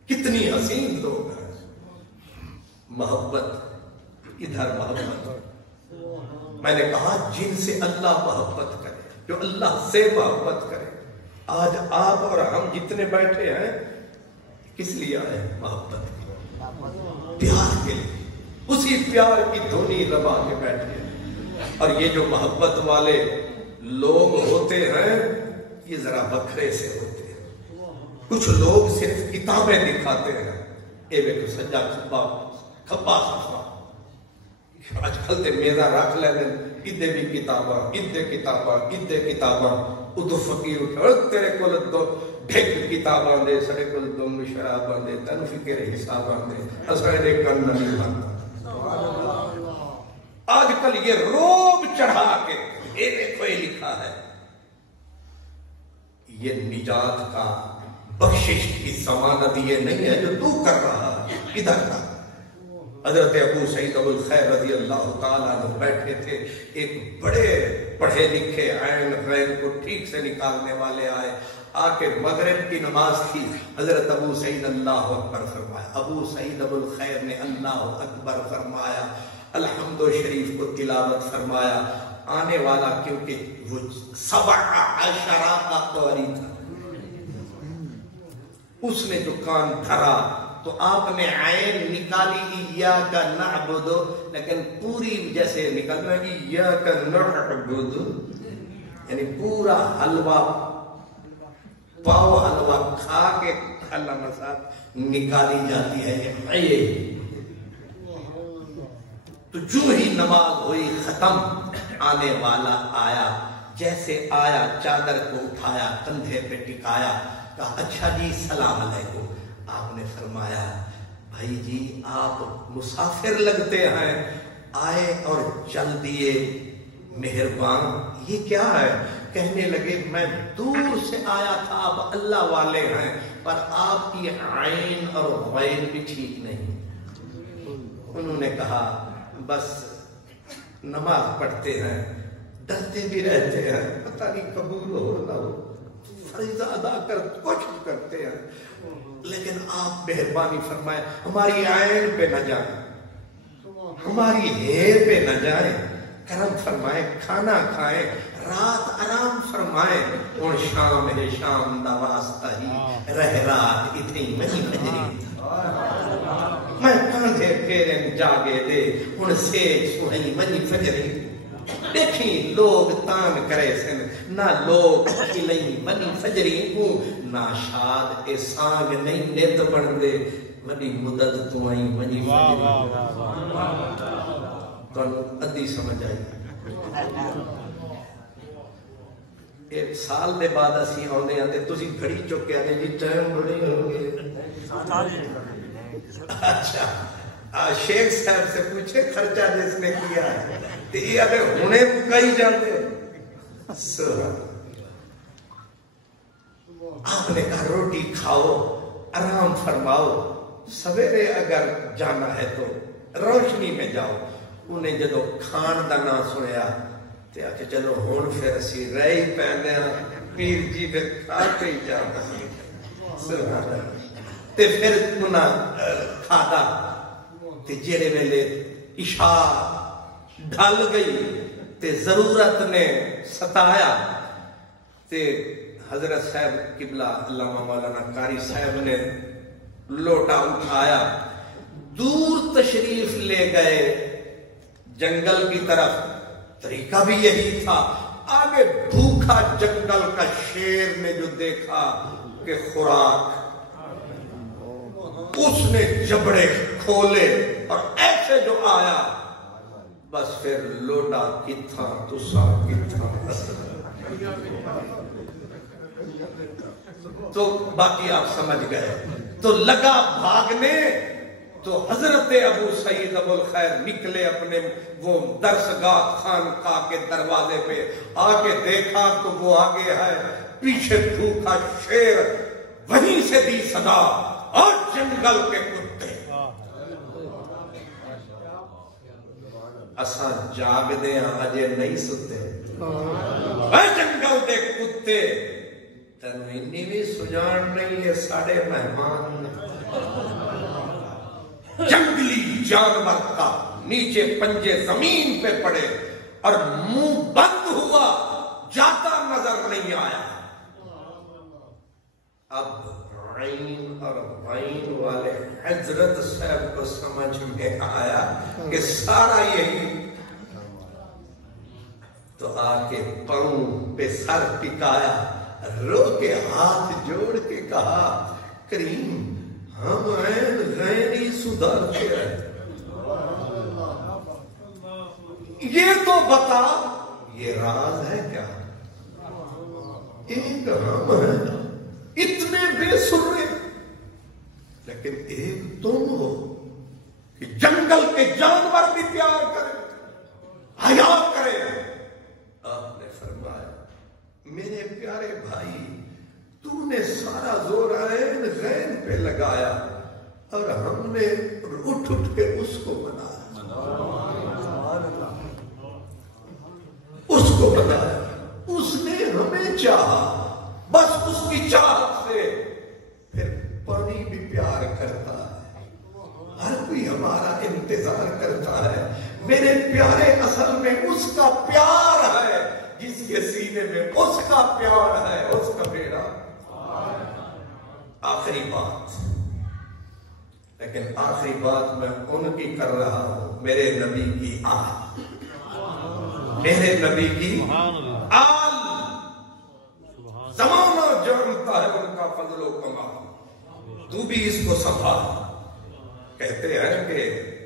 کتنی حسین لوگ ہیں. محبت، ادھر محبت. میں نے کہا جن سے اللہ محبت کرے، جو اللہ سے محبت کرے. آج آپ اور ہم جتنے بیٹھے ہیں کس لیے آئے؟ محبت کی، پیار کے لیے. اسی پیار کی دھونی لبا کے بیٹھے ہیں. اور یہ جو محبت والے لوگ ہوتے ہیں یہ ذرا بکھرے سے ہوتے ہیں. کچھ لوگ صرف کتابیں دکھاتے ہیں. ایویں تو سجا کھپا خفا آج کل تے میزا رکھ لے دیں، ادھے بھی کتاباں، ادھے کتاباں، ادھے کتاباں. ادھو فقیر اٹھا تیرے کول دو ڈھک کتاباں دے، سڑے کول دو شراباں دے، تن فکر حساباں دے، اساں دے کن نہیں بنتا. آج کل یہ روب چڑھا کے ایویں کوئی لکھا ہے یہ نجات کا بخشش کی ضمانت یہ نہیں ہے جو تو کر رہا ہے. ادھر کا حضرت ابو سعید ابو الخیر رضی اللہ تعالیٰ عنہ بیٹھے تھے. ایک بڑے پڑھے لکھے عین غین کو ٹھیک سے نکالنے والے آئے. آکے مغرب کی نماز تھی، حضرت ابو سعید اللہ اکبر فرمایا، ابو سعید ابو الخیر نے اللہ اکبر فرمایا، الحمد شریف کو تلاوت فرمایا، آنے والا کیونکہ وہ 17 کا قاری تھا، اس نے جو کان دھرا تو آپ نے عین نکالی ایاک نعبد، لیکن پوری جیسے نکلنا ایاک نعبد، یعنی پورا حلوہ پاؤ حلوہ کھا کے اللہ مساد نکالی جاتی ہے یہ۔ تو جو ہی نماز ہوئی ختم، آنے والا آیا، جیسے آیا چادر کو اٹھایا کندھے پہ ٹکایا، کہا اچھا جی السلام علیکم۔ آپ نے فرمایا بھائی جی آپ مسافر لگتے ہیں، آئے اور چل دیے، مہربان یہ کیا ہے؟ کہنے لگے میں دور سے آیا تھا، آپ اللہ والے ہیں، پر آپ کی عین اور غین بھی ٹھیک نہیں۔ انہوں نے کہا بس نماز پڑھتے ہیں، ڈرتے بھی رہتے ہیں، پتہ نہیں قبول ہو نہ ہو، فریضہ ادا کر کچھ کرتے ہیں، لیکن آپ مہربانی فرمائے ہماری عین پہ نہ جائیں، ہماری ہیر پہ نہ جائیں، کرم فرمائے، کھانا کھائیں، رات آرام فرمائے، اور شام ہے شام دا واسطہ ہی رہ رات اتنی منی فجری، میں کاندھے پھیرن جاگے دے ان سیج سوہنی منی فجری، دیکھیں لوگ تان کرے سن نہ لوگ کھلیں منی فجری کو، نہ شاد اے سانگ نہیں نیت بن دے منی مدد تو آئی منی فجری۔ تو ادھی سمجھ آئی، ایک سال دے بعد اسی آنے آتے تسی گھڑی چکے آنے جی ٹائم بڑی ہو گئے، اچھا شیخ صاحب سے پوچھے خرچہ جس نے کیا ہے تو یہ ابھی ہونے مکائی جاتے آپ نے کہا روٹی کھاؤ آرام فرماؤ، سویرے اگر جانا ہے تو روشنی میں جاؤ۔ انہیں جدو کھان دا نہ سنیا تے آکے چلو ہون پھر اسی رہی پہنے پیر جی پھر کھاتے ہی جانا تے پھر انہاں کھاتا تے جیڑے ویلے عشاء ڈھل گئی تے ضرورت نے ستایا تے حضرت صاحب قبلہ علامہ مولانا قاری صاحب نے لوٹا اٹھایا، دور تشریف لے گئے جنگل کی طرف، طریقہ بھی یہی تھا، آگے بھوکا جنگل کا شیر نے جو دیکھا کہ خوراک، اس نے جبڑے کھولے اور ایسے جو آیا بس پھر لوٹا کتھا تسا کتھا، تو باقی آپ سمجھ گئے، تو لگا بھاگنے، تو حضرت ابو سعید ابو الخیر نکلے اپنے وہ درسگاہ خانقاہ کے دروازے پہ، آگے دیکھا تو وہ آگے ہے، پیچھے بھوکا شیر، وہیں سے دی صدا اور جنگل کے کتے۔ اساں جاگ دے آجے نہیں ستے، اے جنگل دے کتے تنوی نیوی سجان نہیں، یہ ساڑے مہمان جنگلی جانور کا نیچے پنجے زمین پہ پڑے اور منہ بند ہوا، جاتا نظر نہیں آیا۔ اب عین اور غین والے حضرت صاحب کو سمجھ میں آیا کہ سارا یہی، تو آ کے پاؤں پہ سر ٹکایا، رو کے ہاتھ جوڑ کے کہا کریم ہم عین غین ہی سدھارتے ہیں، یہ تو بتا یہ راز ہے کیا؟ ایک ہم ہیں اتنے بے سرے، لیکن ایک تم ہو کہ جنگل کے جانور بھی پیار کرے، حیا کرے۔ آپ نے فرمایا میرے پیارے بھائی تو نے سارا زور عین غین پہ لگایا اور ہم نے اٹھ کے اس کو بنایا، اس کو بنایا، اس نے ہمیں چاہا، بس اس کی میرے پیارے اصل میں اس کا پیار ہے جس کے سینے میں اس کا پیار ہے، اس کا بیٹا۔ آخری بات، لیکن آخری بات میں ان کی کر رہا ہوں، میرے نبی کی آل، میرے نبی کی آل۔ زمانہ جانتا ہے ان کا فضل و کمال، تو بھی اس کو سنبھال۔ کہتے ہیں کہ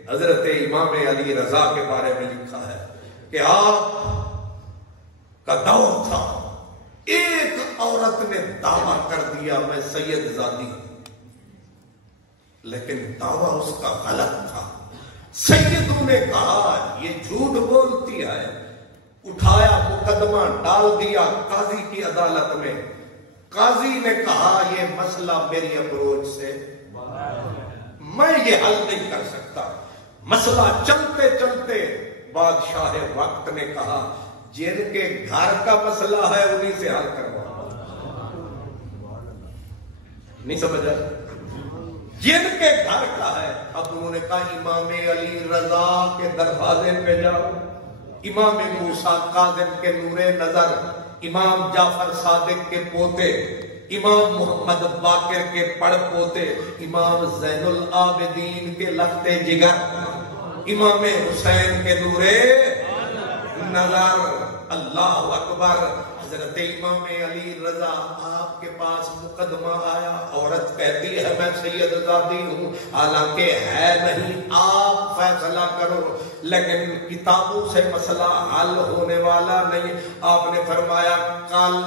حضرت امام علی رضا کے بارے میں لکھا ہے کہ آپ کا دور تھا، ایک عورت نے دعویٰ کر دیا میں سید زادی ہوں، لیکن دعویٰ اس کا غلط تھا۔ سیدوں نے کہا یہ جھوٹ بولتی ہے، اٹھایا مقدمہ ڈال دیا قاضی کی عدالت میں۔ قاضی نے کہا یہ مسئلہ میری اپروچ سے میں یہ حل نہیں کر سکتا۔ مسئلہ چلتے چلتے بادشاہ وقت نے کہا جن کے گھر کا مسئلہ ہے انہی سے حل کروا۔ نہیں سمجھا؟ جن کے گھر کا ہے۔ اب انہوں نے کہا امام علی رضا کے دروازے پہ جاؤ، امام موسیٰ کاظم کے نور نظر، امام جعفر صادق کے پوتے، امام محمد باقر کے پڑ پوتے، امام زین العابدین کے لخت جگر، امام حسین کے نور نظر۔ اللہ اکبر۔ حضرت امام علی رضا آپ کے پاس مقدمہ آیا، عورت کہتی ہے میں سید زادی ہوں، حالانکہ ہے نہیں، آپ فیصلہ کرو، لیکن کتابوں سے مسئلہ حل ہونے والا نہیں۔ آپ نے فرمایا کل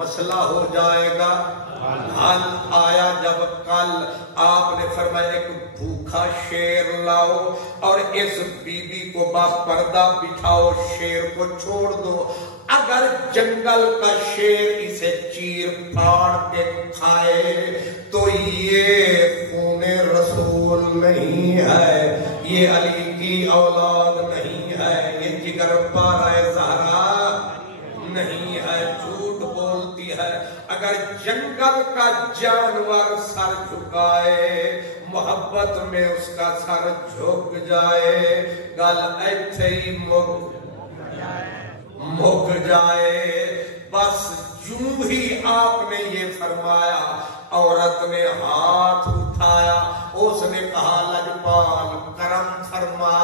مسئلہ ہو جائے گا۔ حل آیا جب کل، آپ نے فرمایا ایک بھوکا شیر لاؤ اور اس بی بی کو با پردہ بٹھاؤ، شیر کو چھوڑ دو، اگر جنگل کا شیر اسے چیر پھاڑ کے کھائے تو یہ خون رسول نہیں ہے، یہ علی کی اولاد نہیں ہے، یہ جگر پارہ زہرا نہیں ہے، جھوٹ بولتی ہے۔ اگر جنگل کا جانور سر جھکائے محبت میں اس کا سر جھک جائے، گل ایتھے ہی مک جائے۔ بس یوں ہی آپ نے یہ فرمایا، عورت نے ہاتھ اٹھایا، اس نے کہا لجپال کرم فرما،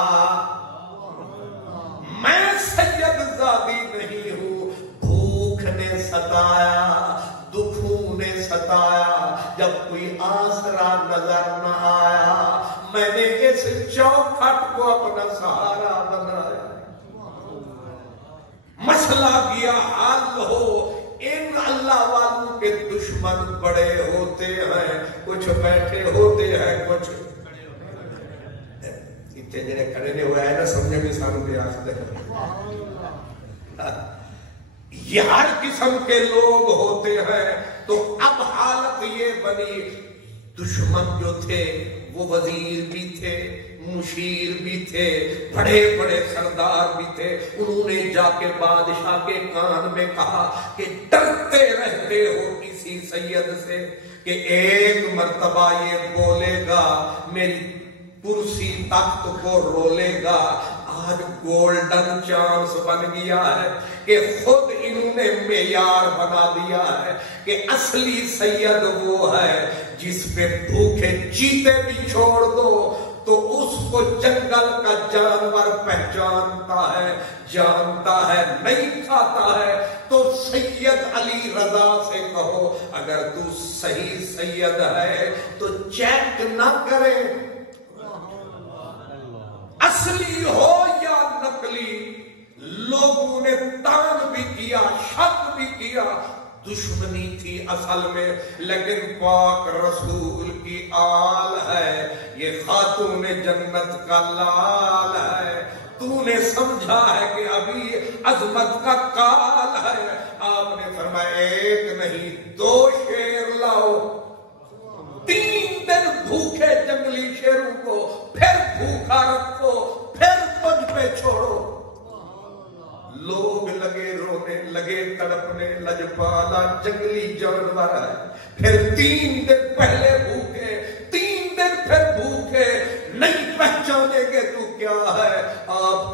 میں سید زادی نہیں ہوں، بھوک نے ستایا، دکھوں نے ستایا، جب کوئی آسرا نظر نہ آیا میں نے اس چوکھٹ کو اپنا سہارا بنایا۔ مسئلہ کیا حل ہو۔ ان اللہ والوں کے دشمن بڑے ہوتے ہیں، کچھ بیٹھے ہوتے ہیں، کچھ اتنے جنہیں کھڑے نہیں ہوا ہے نا، سمجھے بھی سانو بھی آخر یہ ہر قسم کے لوگ ہوتے ہیں۔ تو اب حالت یہ بنی، دشمن جو تھے وہ وزیر بھی تھے، مشیر بھی تھے، بڑے بڑے سردار بھی تھے۔ انہوں نے جا کے بادشاہ کے کان میں کہا کہ ڈرتے رہتے ہو کسی سید سے کہ ایک مرتبہ یہ بولے گا میری کرسی تخت کو رولے گا۔ آج گولڈن چانس بن گیا ہے کہ خود انہوں نے معیار بنا دیا ہے کہ اصلی سید وہ ہے جس پہ بھوکے چیتے بھی چھوڑ دو تو اس کو جنگل کا جانور پہچانتا ہے، جانتا ہے، نہیں کھاتا ہے۔ تو سید علی رضا سے کہو اگر تو صحیح سید ہے تو چیک نہ کرے اصلی ہو یا نقلی۔ لوگوں نے تان بھی کیا، شک بھی کیا، دشمنی تھی اصل میں، لیکن پاک رسول کی آل ہے، یہ خاتون جنت کا لال ہے۔ تو نے سمجھا ہے کہ ابھی عظمت کا کال ہے۔ آپ نے فرمایا ایک نہیں 2 شیر لاؤ، 3 دن بھوکے جنگلی شیروں کو پھر بھوکا رکھو، پھر مجھ پہ چھوڑو۔ لوگ لگے رونے، لگے تڑپنے، لجپالا جنگلی جانور ہے۔ پھر 3 دن پہلے بھوکے، 3 دن پھر بھوکے، نہیں پہچانے گے تو کیا ہے۔ آپ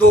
2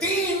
3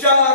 4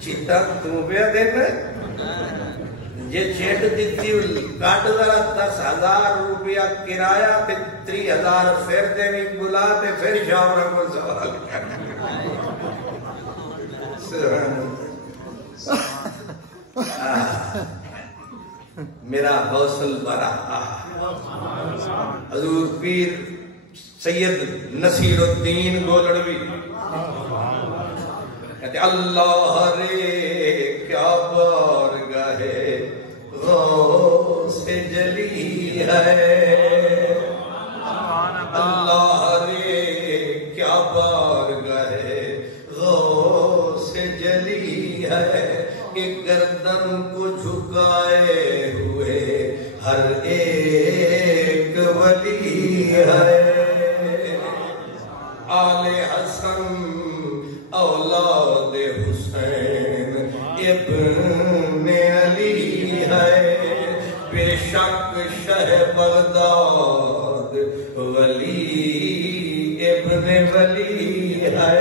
چیتا تو پہ دینا یہ چیٹ دیتی کاٹ ذرا 10,000 روپیہ کرایہ تے 3,000 پھر دینی بلا تے پھر شاورہ کو سوال کرنا میرا حوصل برا حضور پیر سید نصیر الدین گولڑوی کہتے اللہ رے کیا بارگاہ غوث جلی ہے اللہ رے کیا بارگاہ غوث جلی ہے کہ گردن کو جھکائے ہوئے ہر ایک ولی ہے آل حسن اولاد حسین ابن علی ہے بے شک شہ بغداد ولی ابن ولی ہے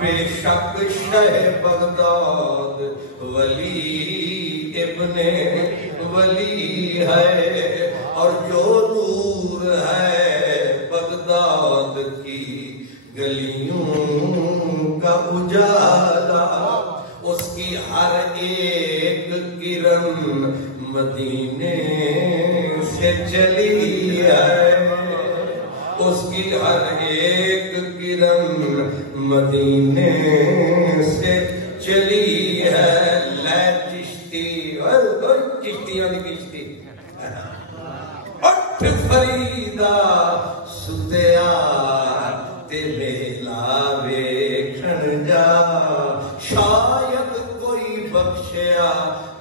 بے شک شہ بغداد ولی ابن ولی ہے اور جو نور ہے بغداد کی گلیوں کا اجالا اس کی ہر ایک کرن مدینے سے چلی ہے اس کی ہر ایک کرن مدینے سے چلی ہے لے چشتی چشتیاں دی کشتی اٹھ فریدہ ستیا تے لیلا ویکھن جا شاید کوئی بخشیا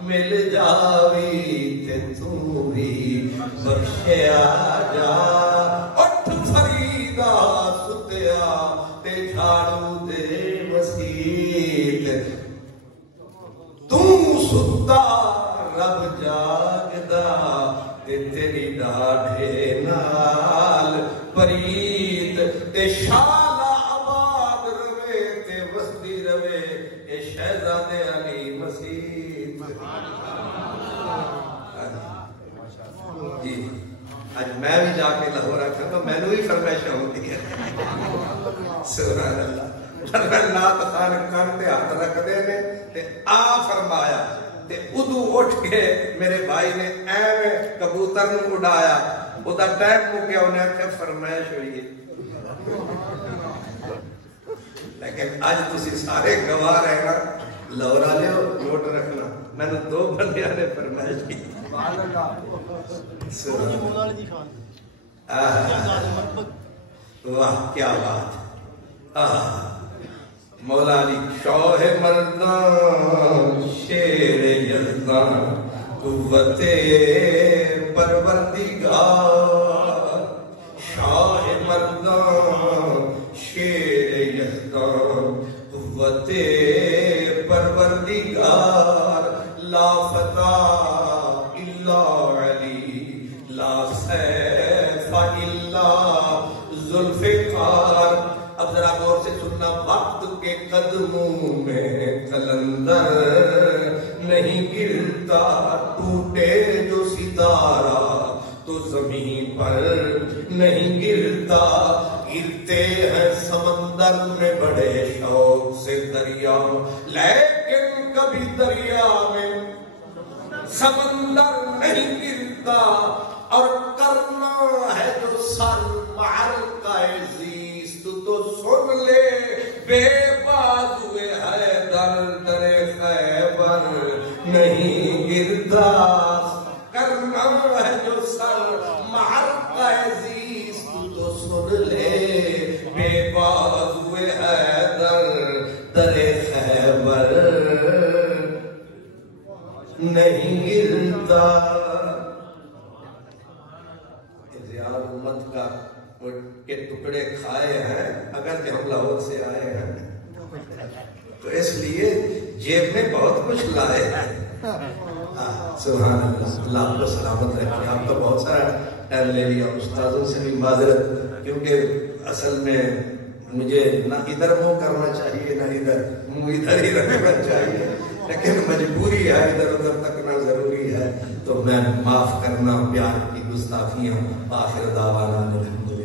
مل جاوی تے تو بھی بخشیا جا اٹھ فریدہ ستیا تے جھاڑو دے مسیت تو ستا رب جاگدا تے تیری ڈاڈھے نال پریت تے شالا آباد روے تے وسدی روے اے شہزاد علی مسیح جی آج میں بھی جا کے لاہور رکھا تو میں نے ہی فرمائشہ ہوتی ہے سبحان اللہ نات خان کان تے ہاتھ رکھ دے نے تے آ فرمایا تے ادو اٹھ کے میرے بھائی نے ایویں کبوتر نو اڑایا ادا ٹائم ہو گیا انہیں آکھا فرمائش ہوئی ہے لیکن آج تسی سارے گواہ رہنا لورا لے ہو نوٹ رکھنا میں نے 2 بندیاں نے فرمائش کی واہ کیا بات مولا علی شوہ مردان شیر یزدان قوت پروردگار شاہ مردان شیر یزدان قوت پروردگار لا فتح الا علی لا سیف الا ذوالفقار اب ذرا غور سے سننا وقت کے قدموں میں قلندر نہیں گرتا ٹوٹے جو ستارہ تو زمین پر نہیں گرتا گرتے ہیں سمندر میں بڑے شوق سے دریا لیکن کبھی دریا میں سمندر نہیں گرتا اور کرنا ہے جو سر معرکہ زیست تو سن لے بے بازوئے حیدر در خیبر نہیں گرتا کرنا ہے جو سر معرکہ زیست تو سن لے بے بازوئے حیدر در خیبر نہیں گرتا زیاد امت کا کے ٹکڑے کھائے ہیں اگر کہ ہم لاہور سے آئے ہیں تو اس لیے جیب میں بہت کچھ لائے ہیں سبحان اللہ اللہ کو سلامت رکھیں آپ کا بہت سارا ٹائم لے لیا استاذوں سے بھی معذرت کیونکہ اصل میں مجھے نہ ادھر منہ کرنا چاہیے نہ ادھر، منہ ادھر ہی رکھنا چاہیے، لیکن مجبوری ہے، ادھر ادھر تکنا ضروری ہے، تو میں معاف کرنا پیار کی گستاخیاں۔ آخر دعوانا الحمدللہ۔